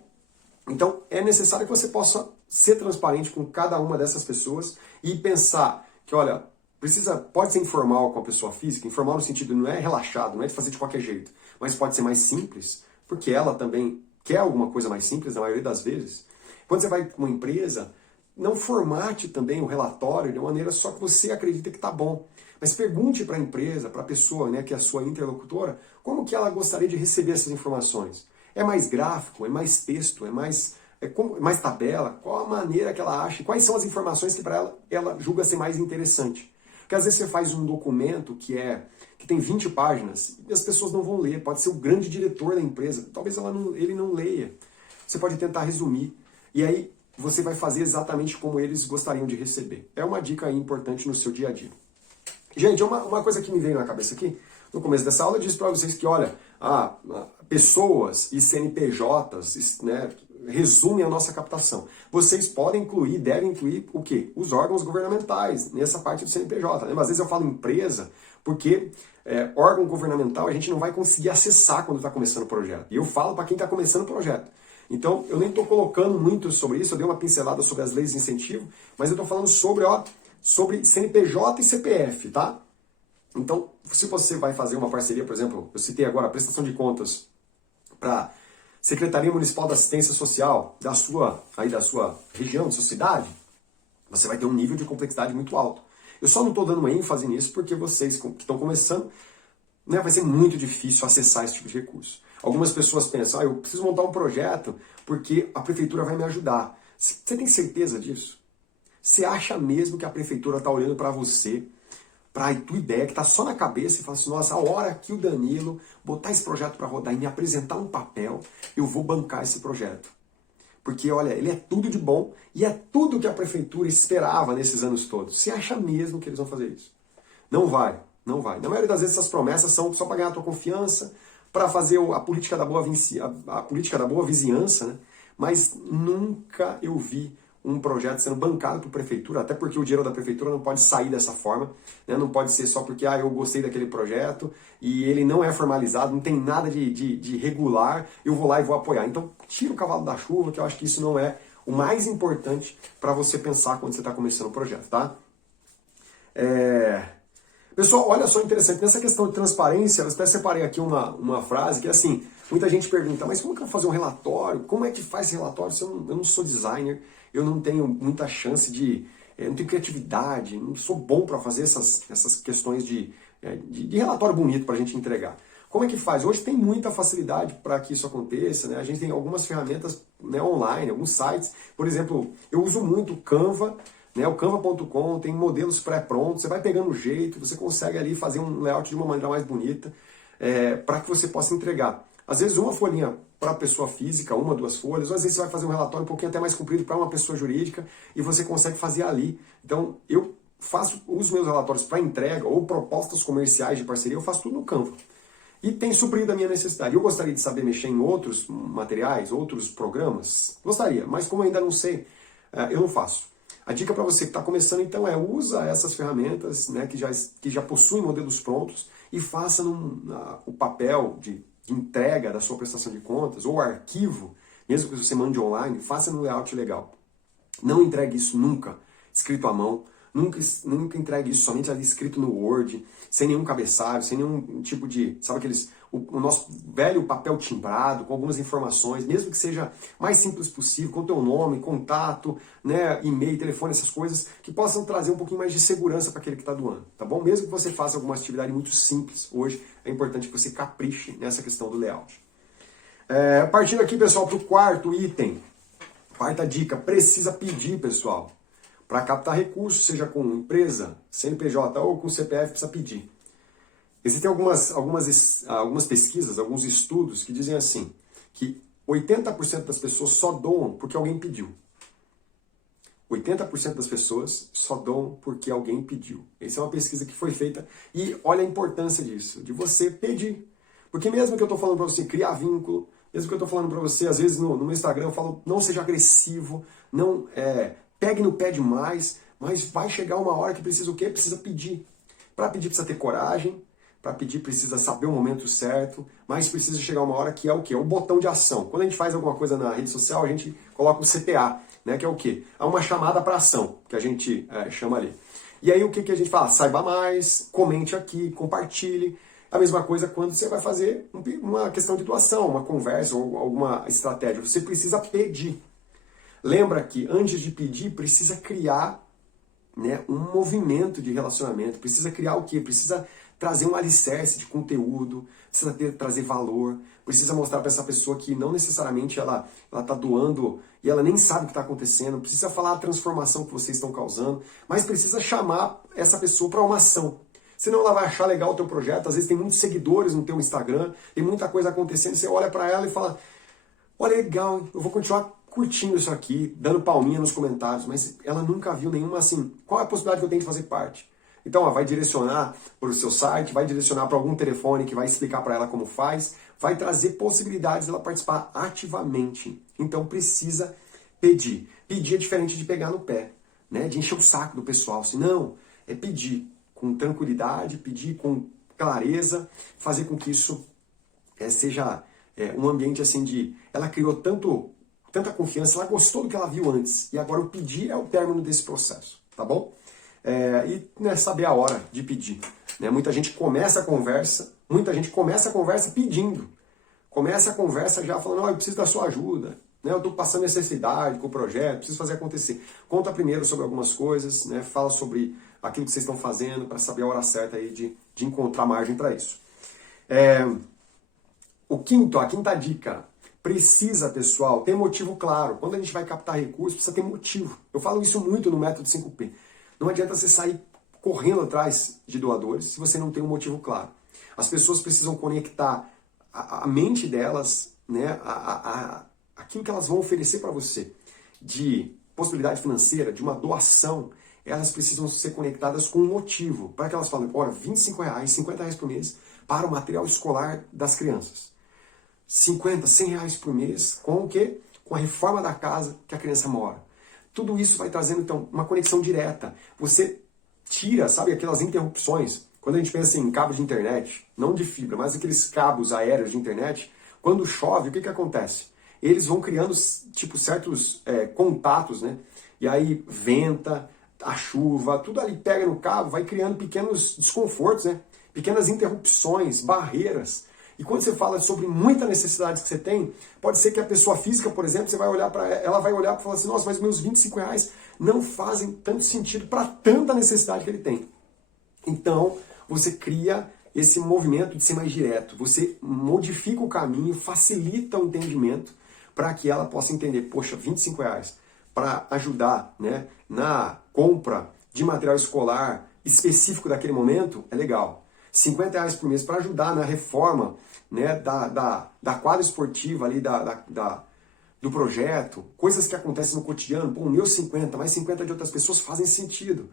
Então é necessário que você possa ser transparente com cada uma dessas pessoas e pensar que, olha, pode ser informal com a pessoa física, informal no sentido não é relaxado, não é de fazer de qualquer jeito, mas pode ser mais simples, porque ela também quer alguma coisa mais simples na maioria das vezes. Quando você vai para uma empresa, não formate também o relatório de uma maneira só que você acredita que está bom. Mas pergunte para a empresa, para a pessoa, né, que é a sua interlocutora, como que ela gostaria de receber essas informações. É mais gráfico, é mais texto, é mais tabela? Qual a maneira que ela acha? Quais são as informações que para ela julga ser mais interessante? Porque às vezes você faz um documento que tem 20 páginas e as pessoas não vão ler. Pode ser o grande diretor da empresa, talvez ele não leia. Você pode tentar resumir. E aí você vai fazer exatamente como eles gostariam de receber. É uma dica aí importante no seu dia a dia. Gente, uma coisa que me veio na cabeça aqui, no começo dessa aula, eu disse para vocês que, olha, pessoas e CNPJs, né, resume a nossa captação. Vocês podem incluir, devem incluir o quê? Os órgãos governamentais, nessa parte do CNPJ. Né? Às vezes eu falo empresa, porque órgão governamental a gente não vai conseguir acessar quando está começando o projeto. E eu falo para quem está começando o projeto. Então, eu nem estou colocando muito sobre isso, eu dei uma pincelada sobre as leis de incentivo, mas eu estou falando sobre CNPJ e CPF, tá? Então, se você vai fazer uma parceria, por exemplo, eu citei agora a prestação de contas para Secretaria Municipal da Assistência Social da sua região, da sua cidade, você vai ter um nível de complexidade muito alto. Eu só não estou dando ênfase nisso porque vocês que estão começando, né, vai ser muito difícil acessar esse tipo de recurso. Algumas pessoas pensam, eu preciso montar um projeto porque a prefeitura vai me ajudar. Você tem certeza disso? Você acha mesmo que a prefeitura está olhando para você, para a tua ideia que está só na cabeça e fala assim, nossa, a hora que o Danilo botar esse projeto para rodar e me apresentar um papel, eu vou bancar esse projeto. Porque, olha, ele é tudo de bom e é tudo que a prefeitura esperava nesses anos todos. Você acha mesmo que eles vão fazer isso? Não vai, não vai. Na maioria das vezes essas promessas são só para ganhar a tua confiança, para fazer a política da boa vizinhança, né? Mas nunca eu vi um projeto sendo bancado por prefeitura, até porque o dinheiro da prefeitura não pode sair dessa forma, né? Não pode ser só porque eu gostei daquele projeto e ele não é formalizado, não tem nada de regular, eu vou lá e vou apoiar. Então tira o cavalo da chuva, que eu acho que isso não é o mais importante para você pensar quando você está começando o projeto, tá? Pessoal, olha só interessante, nessa questão de transparência, eu até separei aqui uma frase que é assim, muita gente pergunta, mas como que eu vou fazer um relatório? Como é que faz esse relatório? Eu não sou designer, eu não tenho muita chance não tenho criatividade, não sou bom para fazer essas questões de relatório bonito para a gente entregar. Como é que faz? Hoje tem muita facilidade para que isso aconteça, né? A gente tem algumas ferramentas, né, online, alguns sites, por exemplo, eu uso muito o Canva, né, o canva.com, tem modelos pré-prontos, você vai pegando o jeito, você consegue ali fazer um layout de uma maneira mais bonita, para que você possa entregar. Às vezes uma folhinha para a pessoa física, 1, 2 folhas, ou às vezes você vai fazer um relatório um pouquinho até mais comprido para uma pessoa jurídica e você consegue fazer ali. Então eu faço os meus relatórios para entrega ou propostas comerciais de parceria, eu faço tudo no Canva. E tem suprido a minha necessidade. Eu gostaria de saber mexer em outros materiais, outros programas? Gostaria, mas como eu ainda não sei, eu não faço. A dica para você que está começando, então, usa essas ferramentas, né, que já possuem modelos prontos e faça o papel de entrega da sua prestação de contas ou arquivo, mesmo que você mande online, faça no layout legal. Não entregue isso nunca escrito à mão, nunca entregue isso somente ali escrito no Word, sem nenhum cabeçalho, sem nenhum tipo de, sabe o nosso velho papel timbrado, com algumas informações, mesmo que seja mais simples possível, com o teu nome, contato, né, e-mail, telefone, essas coisas, que possam trazer um pouquinho mais de segurança para aquele que está doando, tá bom? Mesmo que você faça alguma atividade muito simples hoje, é importante que você capriche nessa questão do layout. Partindo aqui, pessoal, para o quarto item, quarta dica, precisa pedir, pessoal. Para captar recursos, seja com empresa, CNPJ ou com CPF, precisa pedir. Existem algumas pesquisas, alguns estudos que dizem assim, que 80% das pessoas só doam porque alguém pediu. 80% das pessoas só doam porque alguém pediu. Essa é uma pesquisa que foi feita e olha a importância disso, de você pedir. Porque mesmo que eu estou falando para você criar vínculo, mesmo que eu estou falando para você, às vezes no meu Instagram eu falo, não seja agressivo, não pegue no pé demais, mas vai chegar uma hora que precisa o quê? Precisa pedir. Para pedir precisa ter coragem, para pedir precisa saber o momento certo, mas precisa chegar uma hora que é o quê? É o botão de ação. Quando a gente faz alguma coisa na rede social, a gente coloca o CTA, né, que é o quê? É uma chamada para ação, que a gente chama ali. E aí o que a gente fala? Saiba mais, comente aqui, compartilhe. A mesma coisa quando você vai fazer uma questão de doação, uma conversa ou alguma estratégia. Você precisa pedir. Lembra que antes de pedir, precisa criar, né, um movimento de relacionamento. Precisa criar o quê? Precisa trazer um alicerce de conteúdo, precisa trazer valor, precisa mostrar para essa pessoa que não necessariamente ela está doando e ela nem sabe o que está acontecendo, precisa falar a transformação que vocês estão causando, mas precisa chamar essa pessoa para uma ação. Senão ela vai achar legal o teu projeto, às vezes tem muitos seguidores no teu Instagram, tem muita coisa acontecendo, você olha para ela e fala, olha, legal, eu vou continuar curtindo isso aqui, dando palminha nos comentários, mas ela nunca viu nenhuma assim, qual é a possibilidade que eu tenho de fazer parte? Então, ó, vai direcionar para o seu site, vai direcionar para algum telefone que vai explicar para ela como faz, vai trazer possibilidades dela participar ativamente. Então, precisa pedir. Pedir é diferente de pegar no pé, né? De encher o saco do pessoal. Se não, é pedir com tranquilidade, pedir com clareza, fazer com que isso seja um ambiente assim de... Ela criou tanta confiança, ela gostou do que ela viu antes. E agora o pedir é o término desse processo, tá bom? E saber a hora de pedir. Né? Muita gente começa a conversa pedindo. Começa a conversa já falando, eu preciso da sua ajuda. Né? Eu estou passando necessidade com o projeto, preciso fazer acontecer. Conta primeiro sobre algumas coisas, né? Fala sobre aquilo que vocês estão fazendo para saber a hora certa aí de encontrar margem para isso. A quinta dica. Precisa, pessoal, ter motivo claro. Quando a gente vai captar recursos, precisa ter motivo. Eu falo isso muito no método 5P. Não adianta você sair correndo atrás de doadores se você não tem um motivo claro. As pessoas precisam conectar a mente delas, né, aquilo que elas vão oferecer para você, de possibilidade financeira, de uma doação, elas precisam ser conectadas com um motivo. Para que elas falem, olha, R$25, R$50 por mês para o material escolar das crianças. 50, 100 reais por mês, com o quê? Com a reforma da casa que a criança mora. Tudo isso vai trazendo, então, uma conexão direta. Você tira, sabe, aquelas interrupções. Quando a gente pensa em cabo de internet, não de fibra, mas aqueles cabos aéreos de internet, quando chove, o que acontece? Eles vão criando, tipo, certos contatos, né? E aí, venta, a chuva, tudo ali pega no cabo, vai criando pequenos desconfortos, né? Pequenas interrupções, barreiras. E quando você fala sobre muita necessidade que você tem, pode ser que a pessoa física, por exemplo, você vai olhar para ela vai olhar e falar assim, nossa, mas meus R$25 não fazem tanto sentido para tanta necessidade que ele tem. Então, você cria esse movimento de ser mais direto. Você modifica o caminho, facilita o entendimento para que ela possa entender, poxa, R$25 para ajudar, né, na compra de material escolar específico daquele momento é legal. R$50 por mês para ajudar na reforma, né, da quadra esportiva ali, do projeto, coisas que acontecem no cotidiano. Pô, o meu 50, mais 50 de outras pessoas fazem sentido.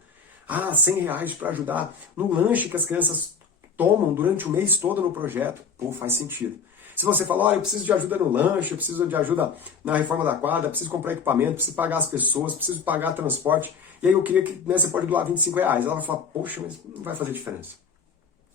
R$100 para ajudar no lanche que as crianças tomam durante o mês todo no projeto. Pô, faz sentido. Se você fala, olha, eu preciso de ajuda no lanche, eu preciso de ajuda na reforma da quadra, preciso comprar equipamento, preciso pagar as pessoas, preciso pagar transporte, e aí eu queria que, né, você pode doar R$25. Ela vai falar, poxa, mas não vai fazer diferença.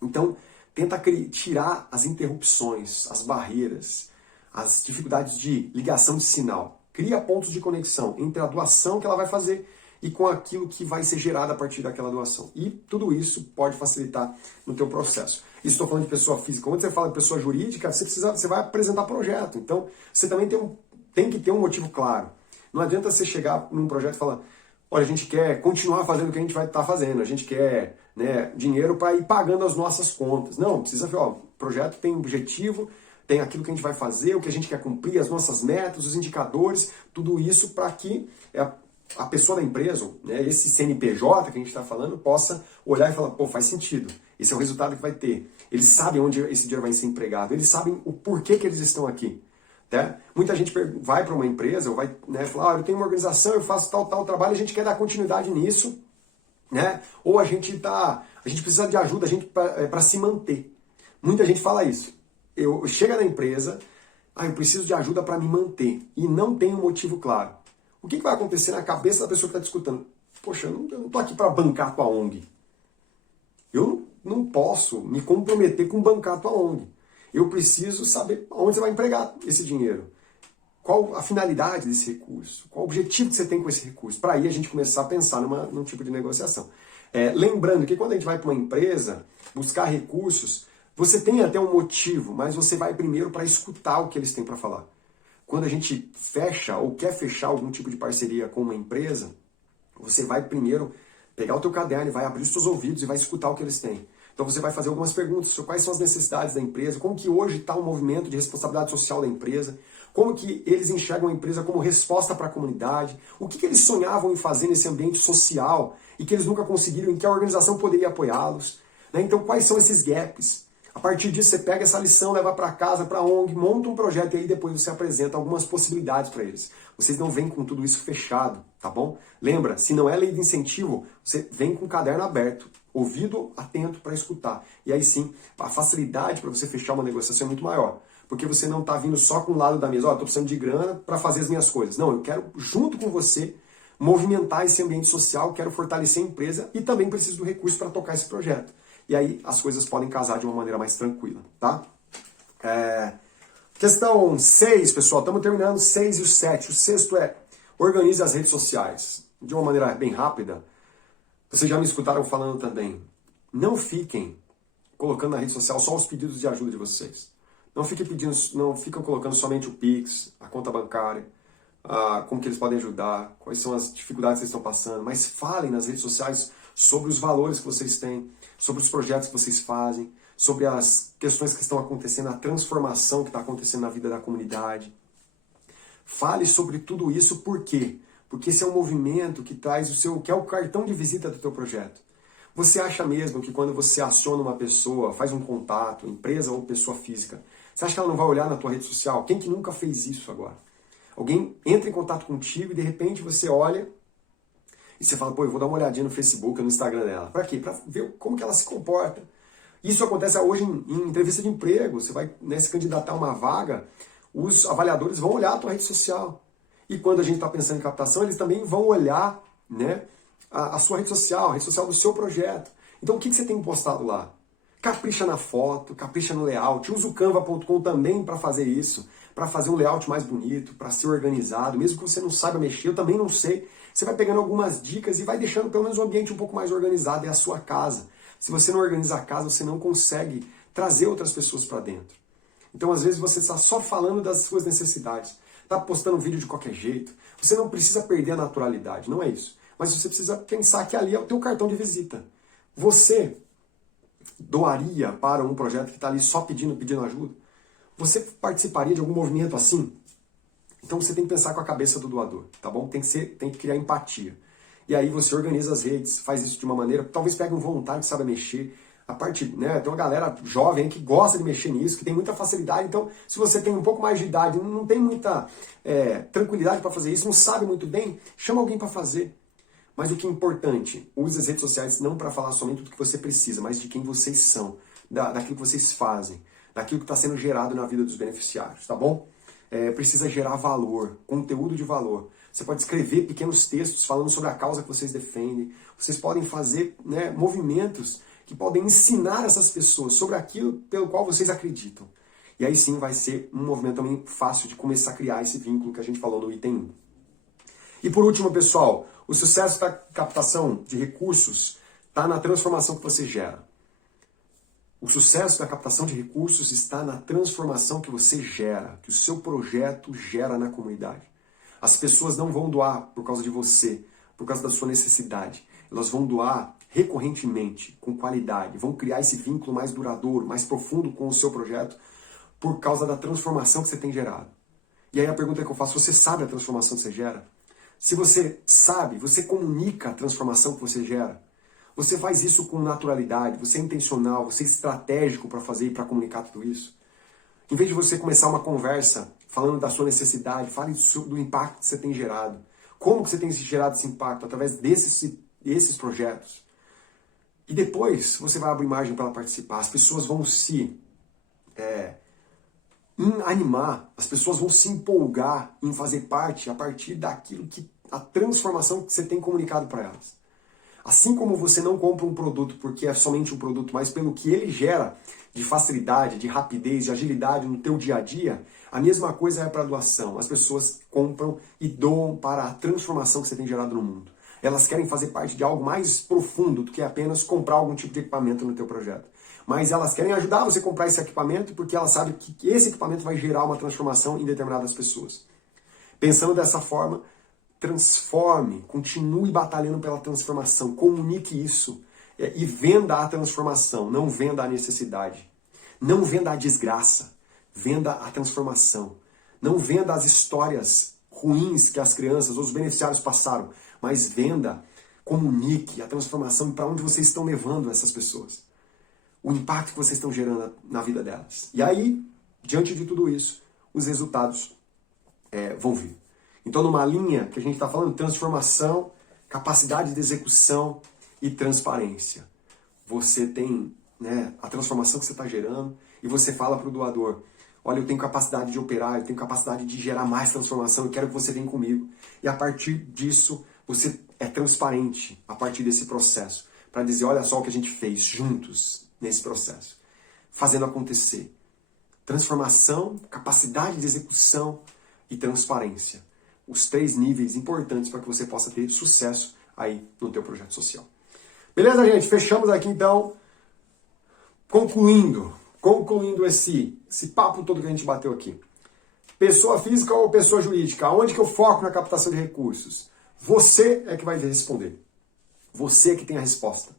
Então, tenta tirar as interrupções, as barreiras, as dificuldades de ligação de sinal. Cria pontos de conexão entre a doação que ela vai fazer e com aquilo que vai ser gerado a partir daquela doação. E tudo isso pode facilitar no teu processo. Isso estou falando de pessoa física. Quando você fala de pessoa jurídica, você vai apresentar projeto. Então, você também tem que ter um motivo claro. Não adianta você chegar num projeto e falar, olha, a gente quer continuar fazendo o que a gente vai estar fazendo, a gente quer, né, dinheiro para ir pagando as nossas contas. Não, precisa ver, o projeto tem objetivo, tem aquilo que a gente vai fazer, o que a gente quer cumprir, as nossas metas, os indicadores, tudo isso para que a pessoa da empresa, né, esse CNPJ que a gente está falando, possa olhar e falar, pô, faz sentido, esse é o resultado que vai ter. Eles sabem onde esse dinheiro vai ser empregado, eles sabem o porquê que eles estão aqui. Né? Muita gente vai para uma empresa, ou vai, né, falar, eu tenho uma organização, eu faço tal trabalho, a gente quer dar continuidade nisso, né? Ou a gente precisa de ajuda para se manter. Muita gente fala isso. Chega na empresa, eu preciso de ajuda para me manter, e não tem um motivo claro. O que vai acontecer na cabeça da pessoa que está te escutando? Poxa, eu não estou aqui para bancar a tua ONG. Eu não posso me comprometer com bancar a tua ONG. Eu preciso saber onde você vai empregar esse dinheiro. Qual a finalidade desse recurso? Qual o objetivo que você tem com esse recurso? Para aí a gente começar a pensar num tipo de negociação. Lembrando que quando a gente vai para uma empresa buscar recursos, você tem até um motivo, mas você vai primeiro para escutar o que eles têm para falar. Quando a gente fecha ou quer fechar algum tipo de parceria com uma empresa, você vai primeiro pegar o teu caderno, vai abrir os seus ouvidos e vai escutar o que eles têm. Então você vai fazer algumas perguntas sobre quais são as necessidades da empresa, como que hoje está o movimento de responsabilidade social da empresa, como que eles enxergam a empresa como resposta para a comunidade, o que eles sonhavam em fazer nesse ambiente social e que eles nunca conseguiram, em que a organização poderia apoiá-los. Né? Então quais são esses gaps? A partir disso você pega essa lição, leva para casa, para a ONG, monta um projeto e aí depois você apresenta algumas possibilidades para eles. Vocês não vêm com tudo isso fechado, tá bom? Lembra, se não é lei de incentivo, você vem com o caderno aberto. ouvido atento para escutar. E aí sim, a facilidade para você fechar uma negociação é muito maior. Porque você não está vindo só com um lado da mesa, estou precisando de grana para fazer as minhas coisas. Não, eu quero, junto com você, movimentar esse ambiente social, quero fortalecer a empresa e também preciso do recurso para tocar esse projeto. E aí as coisas podem casar de uma maneira mais tranquila, tá? Questão 6, pessoal, estamos terminando 6 e o 7. O sexto é organize as redes sociais. De uma maneira bem rápida, vocês já me escutaram falando também, não fiquem colocando na rede social só os pedidos de ajuda de vocês. Não fiquem pedindo, não ficam colocando somente o Pix, a conta bancária, como que eles podem ajudar, quais são as dificuldades que eles estão passando, mas falem nas redes sociais sobre os valores que vocês têm, sobre os projetos que vocês fazem, sobre as questões que estão acontecendo, a transformação que está acontecendo na vida da comunidade. Fale sobre tudo isso, por quê? Porque esse é um movimento que traz que é o cartão de visita do teu projeto. Você acha mesmo que quando você aciona uma pessoa, faz um contato, empresa ou pessoa física, você acha que ela não vai olhar na tua rede social? Quem que nunca fez isso agora? Alguém entra em contato contigo e de repente você olha e você fala, pô, eu vou dar uma olhadinha no Facebook, no Instagram dela. Pra quê? Pra ver como que ela se comporta. Isso acontece hoje em entrevista de emprego. Você vai, né, se candidatar a uma vaga, os avaliadores vão olhar a tua rede social. E quando a gente está pensando em captação, eles também vão olhar, né, a sua rede social, a rede social do seu projeto. Então o que você tem postado lá? Capricha na foto, capricha no layout. Usa o canva.com também para fazer isso, para fazer um layout mais bonito, para ser organizado. Mesmo que você não saiba mexer, eu também não sei. Você vai pegando algumas dicas e vai deixando pelo menos um ambiente um pouco mais organizado. É a sua casa. Se você não organiza a casa, você não consegue trazer outras pessoas para dentro. Então, às vezes, você está só falando das suas necessidades. Está postando vídeo de qualquer jeito. Você não precisa perder a naturalidade, não é isso. Mas você precisa pensar que ali é o teu cartão de visita. Você doaria para um projeto que está ali só pedindo ajuda? Você participaria de algum movimento assim? Então você tem que pensar com a cabeça do doador, tá bom? Tem que criar empatia. E aí você organiza as redes, faz isso de uma maneira, talvez pegue um voluntário que sabe mexer. A parte, né, tem uma galera jovem que gosta de mexer nisso, que tem muita facilidade. Então, se você tem um pouco mais de idade, não tem muita tranquilidade para fazer isso, não sabe muito bem, chama alguém para fazer. Mas o que é importante, use as redes sociais não para falar somente do que você precisa, mas de quem vocês são, daquilo que vocês fazem, daquilo que está sendo gerado na vida dos beneficiários, tá bom? Precisa gerar valor, conteúdo de valor. Você pode escrever pequenos textos falando sobre a causa que vocês defendem. Vocês podem fazer, né, movimentos que podem ensinar essas pessoas sobre aquilo pelo qual vocês acreditam. E aí sim vai ser um movimento também fácil de começar a criar esse vínculo que a gente falou no item 1. E por último, pessoal, o sucesso da captação de recursos está na transformação que você gera. O sucesso da captação de recursos está na transformação que você gera, que o seu projeto gera na comunidade. As pessoas não vão doar por causa de você, por causa da sua necessidade. Elas vão doar recorrentemente, com qualidade, vão criar esse vínculo mais duradouro, mais profundo com o seu projeto, por causa da transformação que você tem gerado. E aí a pergunta que eu faço, você sabe a transformação que você gera? Se você sabe, você comunica a transformação que você gera. Você faz isso com naturalidade, você é intencional, você é estratégico para fazer e para comunicar tudo isso. Em vez de você começar uma conversa falando da sua necessidade, fale do impacto que você tem gerado. Como que você tem gerado esse impacto? Através desses projetos. E depois você vai abrir margem para ela participar. As pessoas vão se animar, as pessoas vão se empolgar em fazer parte a partir daquilo que a transformação que você tem comunicado para elas. Assim como você não compra um produto porque é somente um produto, mas pelo que ele gera de facilidade, de rapidez, de agilidade no teu dia a dia, a mesma coisa é para a doação. As pessoas compram e doam para a transformação que você tem gerado no mundo. Elas querem fazer parte de algo mais profundo do que apenas comprar algum tipo de equipamento no teu projeto. Mas elas querem ajudar você a comprar esse equipamento porque elas sabem que esse equipamento vai gerar uma transformação em determinadas pessoas. Pensando dessa forma, transforme, continue batalhando pela transformação, comunique isso e venda a transformação, não venda a necessidade. Não venda a desgraça, venda a transformação. Não venda as histórias ruins que as crianças ou os beneficiários passaram, mas venda, comunique a transformação e para onde vocês estão levando essas pessoas. O impacto que vocês estão gerando na vida delas. E aí, diante de tudo isso, os resultados vão vir. Então, numa linha que a gente está falando, transformação, capacidade de execução e transparência. você tem, né, a transformação que você está gerando e você fala para o doador, olha, eu tenho capacidade de operar, eu tenho capacidade de gerar mais transformação, eu quero que você venha comigo. E a partir disso, você é transparente a partir desse processo, para dizer, olha só o que a gente fez juntos nesse processo, fazendo acontecer. Transformação, capacidade de execução e transparência. Os 3 níveis importantes para que você possa ter sucesso aí no teu projeto social. Beleza, gente? Fechamos aqui então. Concluindo esse papo todo que a gente bateu aqui. Pessoa física ou pessoa jurídica? Aonde que eu foco na captação de recursos? Você é que vai responder. Você é que tem a resposta.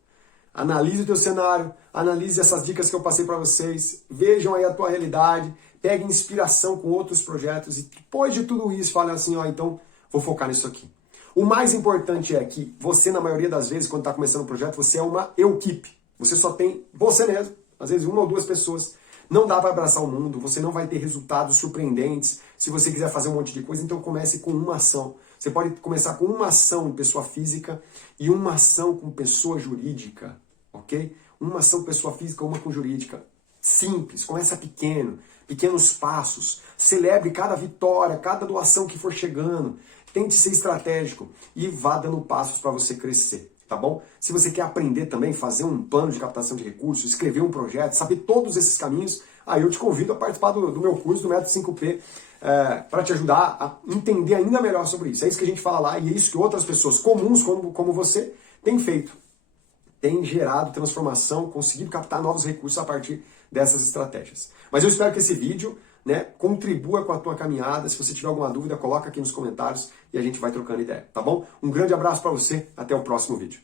Analise o teu cenário, analise essas dicas que eu passei para vocês, vejam aí a tua realidade, pegue inspiração com outros projetos e depois de tudo isso, fale assim, ó, então vou focar nisso aqui. O mais importante é que você, na maioria das vezes, quando está começando um projeto, você é uma equipe. Você só tem você mesmo, às vezes 1 ou 2 pessoas. Não dá para abraçar o mundo, você não vai ter resultados surpreendentes. Se você quiser fazer um monte de coisa, então comece com uma ação. Você pode começar com uma ação em pessoa física e uma ação com pessoa jurídica, ok? Uma ação com pessoa física, uma com jurídica. Simples, começa pequeno, pequenos passos. Celebre cada vitória, cada doação que for chegando. Tente ser estratégico e vá dando passos para você crescer. Tá bom? Se você quer aprender também, fazer um plano de captação de recursos, escrever um projeto, saber todos esses caminhos, aí eu te convido a participar do meu curso, do Método 5P, para te ajudar a entender ainda melhor sobre isso. É isso que a gente fala lá e é isso que outras pessoas comuns como você têm feito. Têm gerado transformação, conseguido captar novos recursos a partir dessas estratégias. Mas eu espero que esse vídeo, né, contribua com a tua caminhada. Se você tiver alguma dúvida, coloca aqui nos comentários e a gente vai trocando ideia, tá bom? Um grande abraço para você, até o próximo vídeo.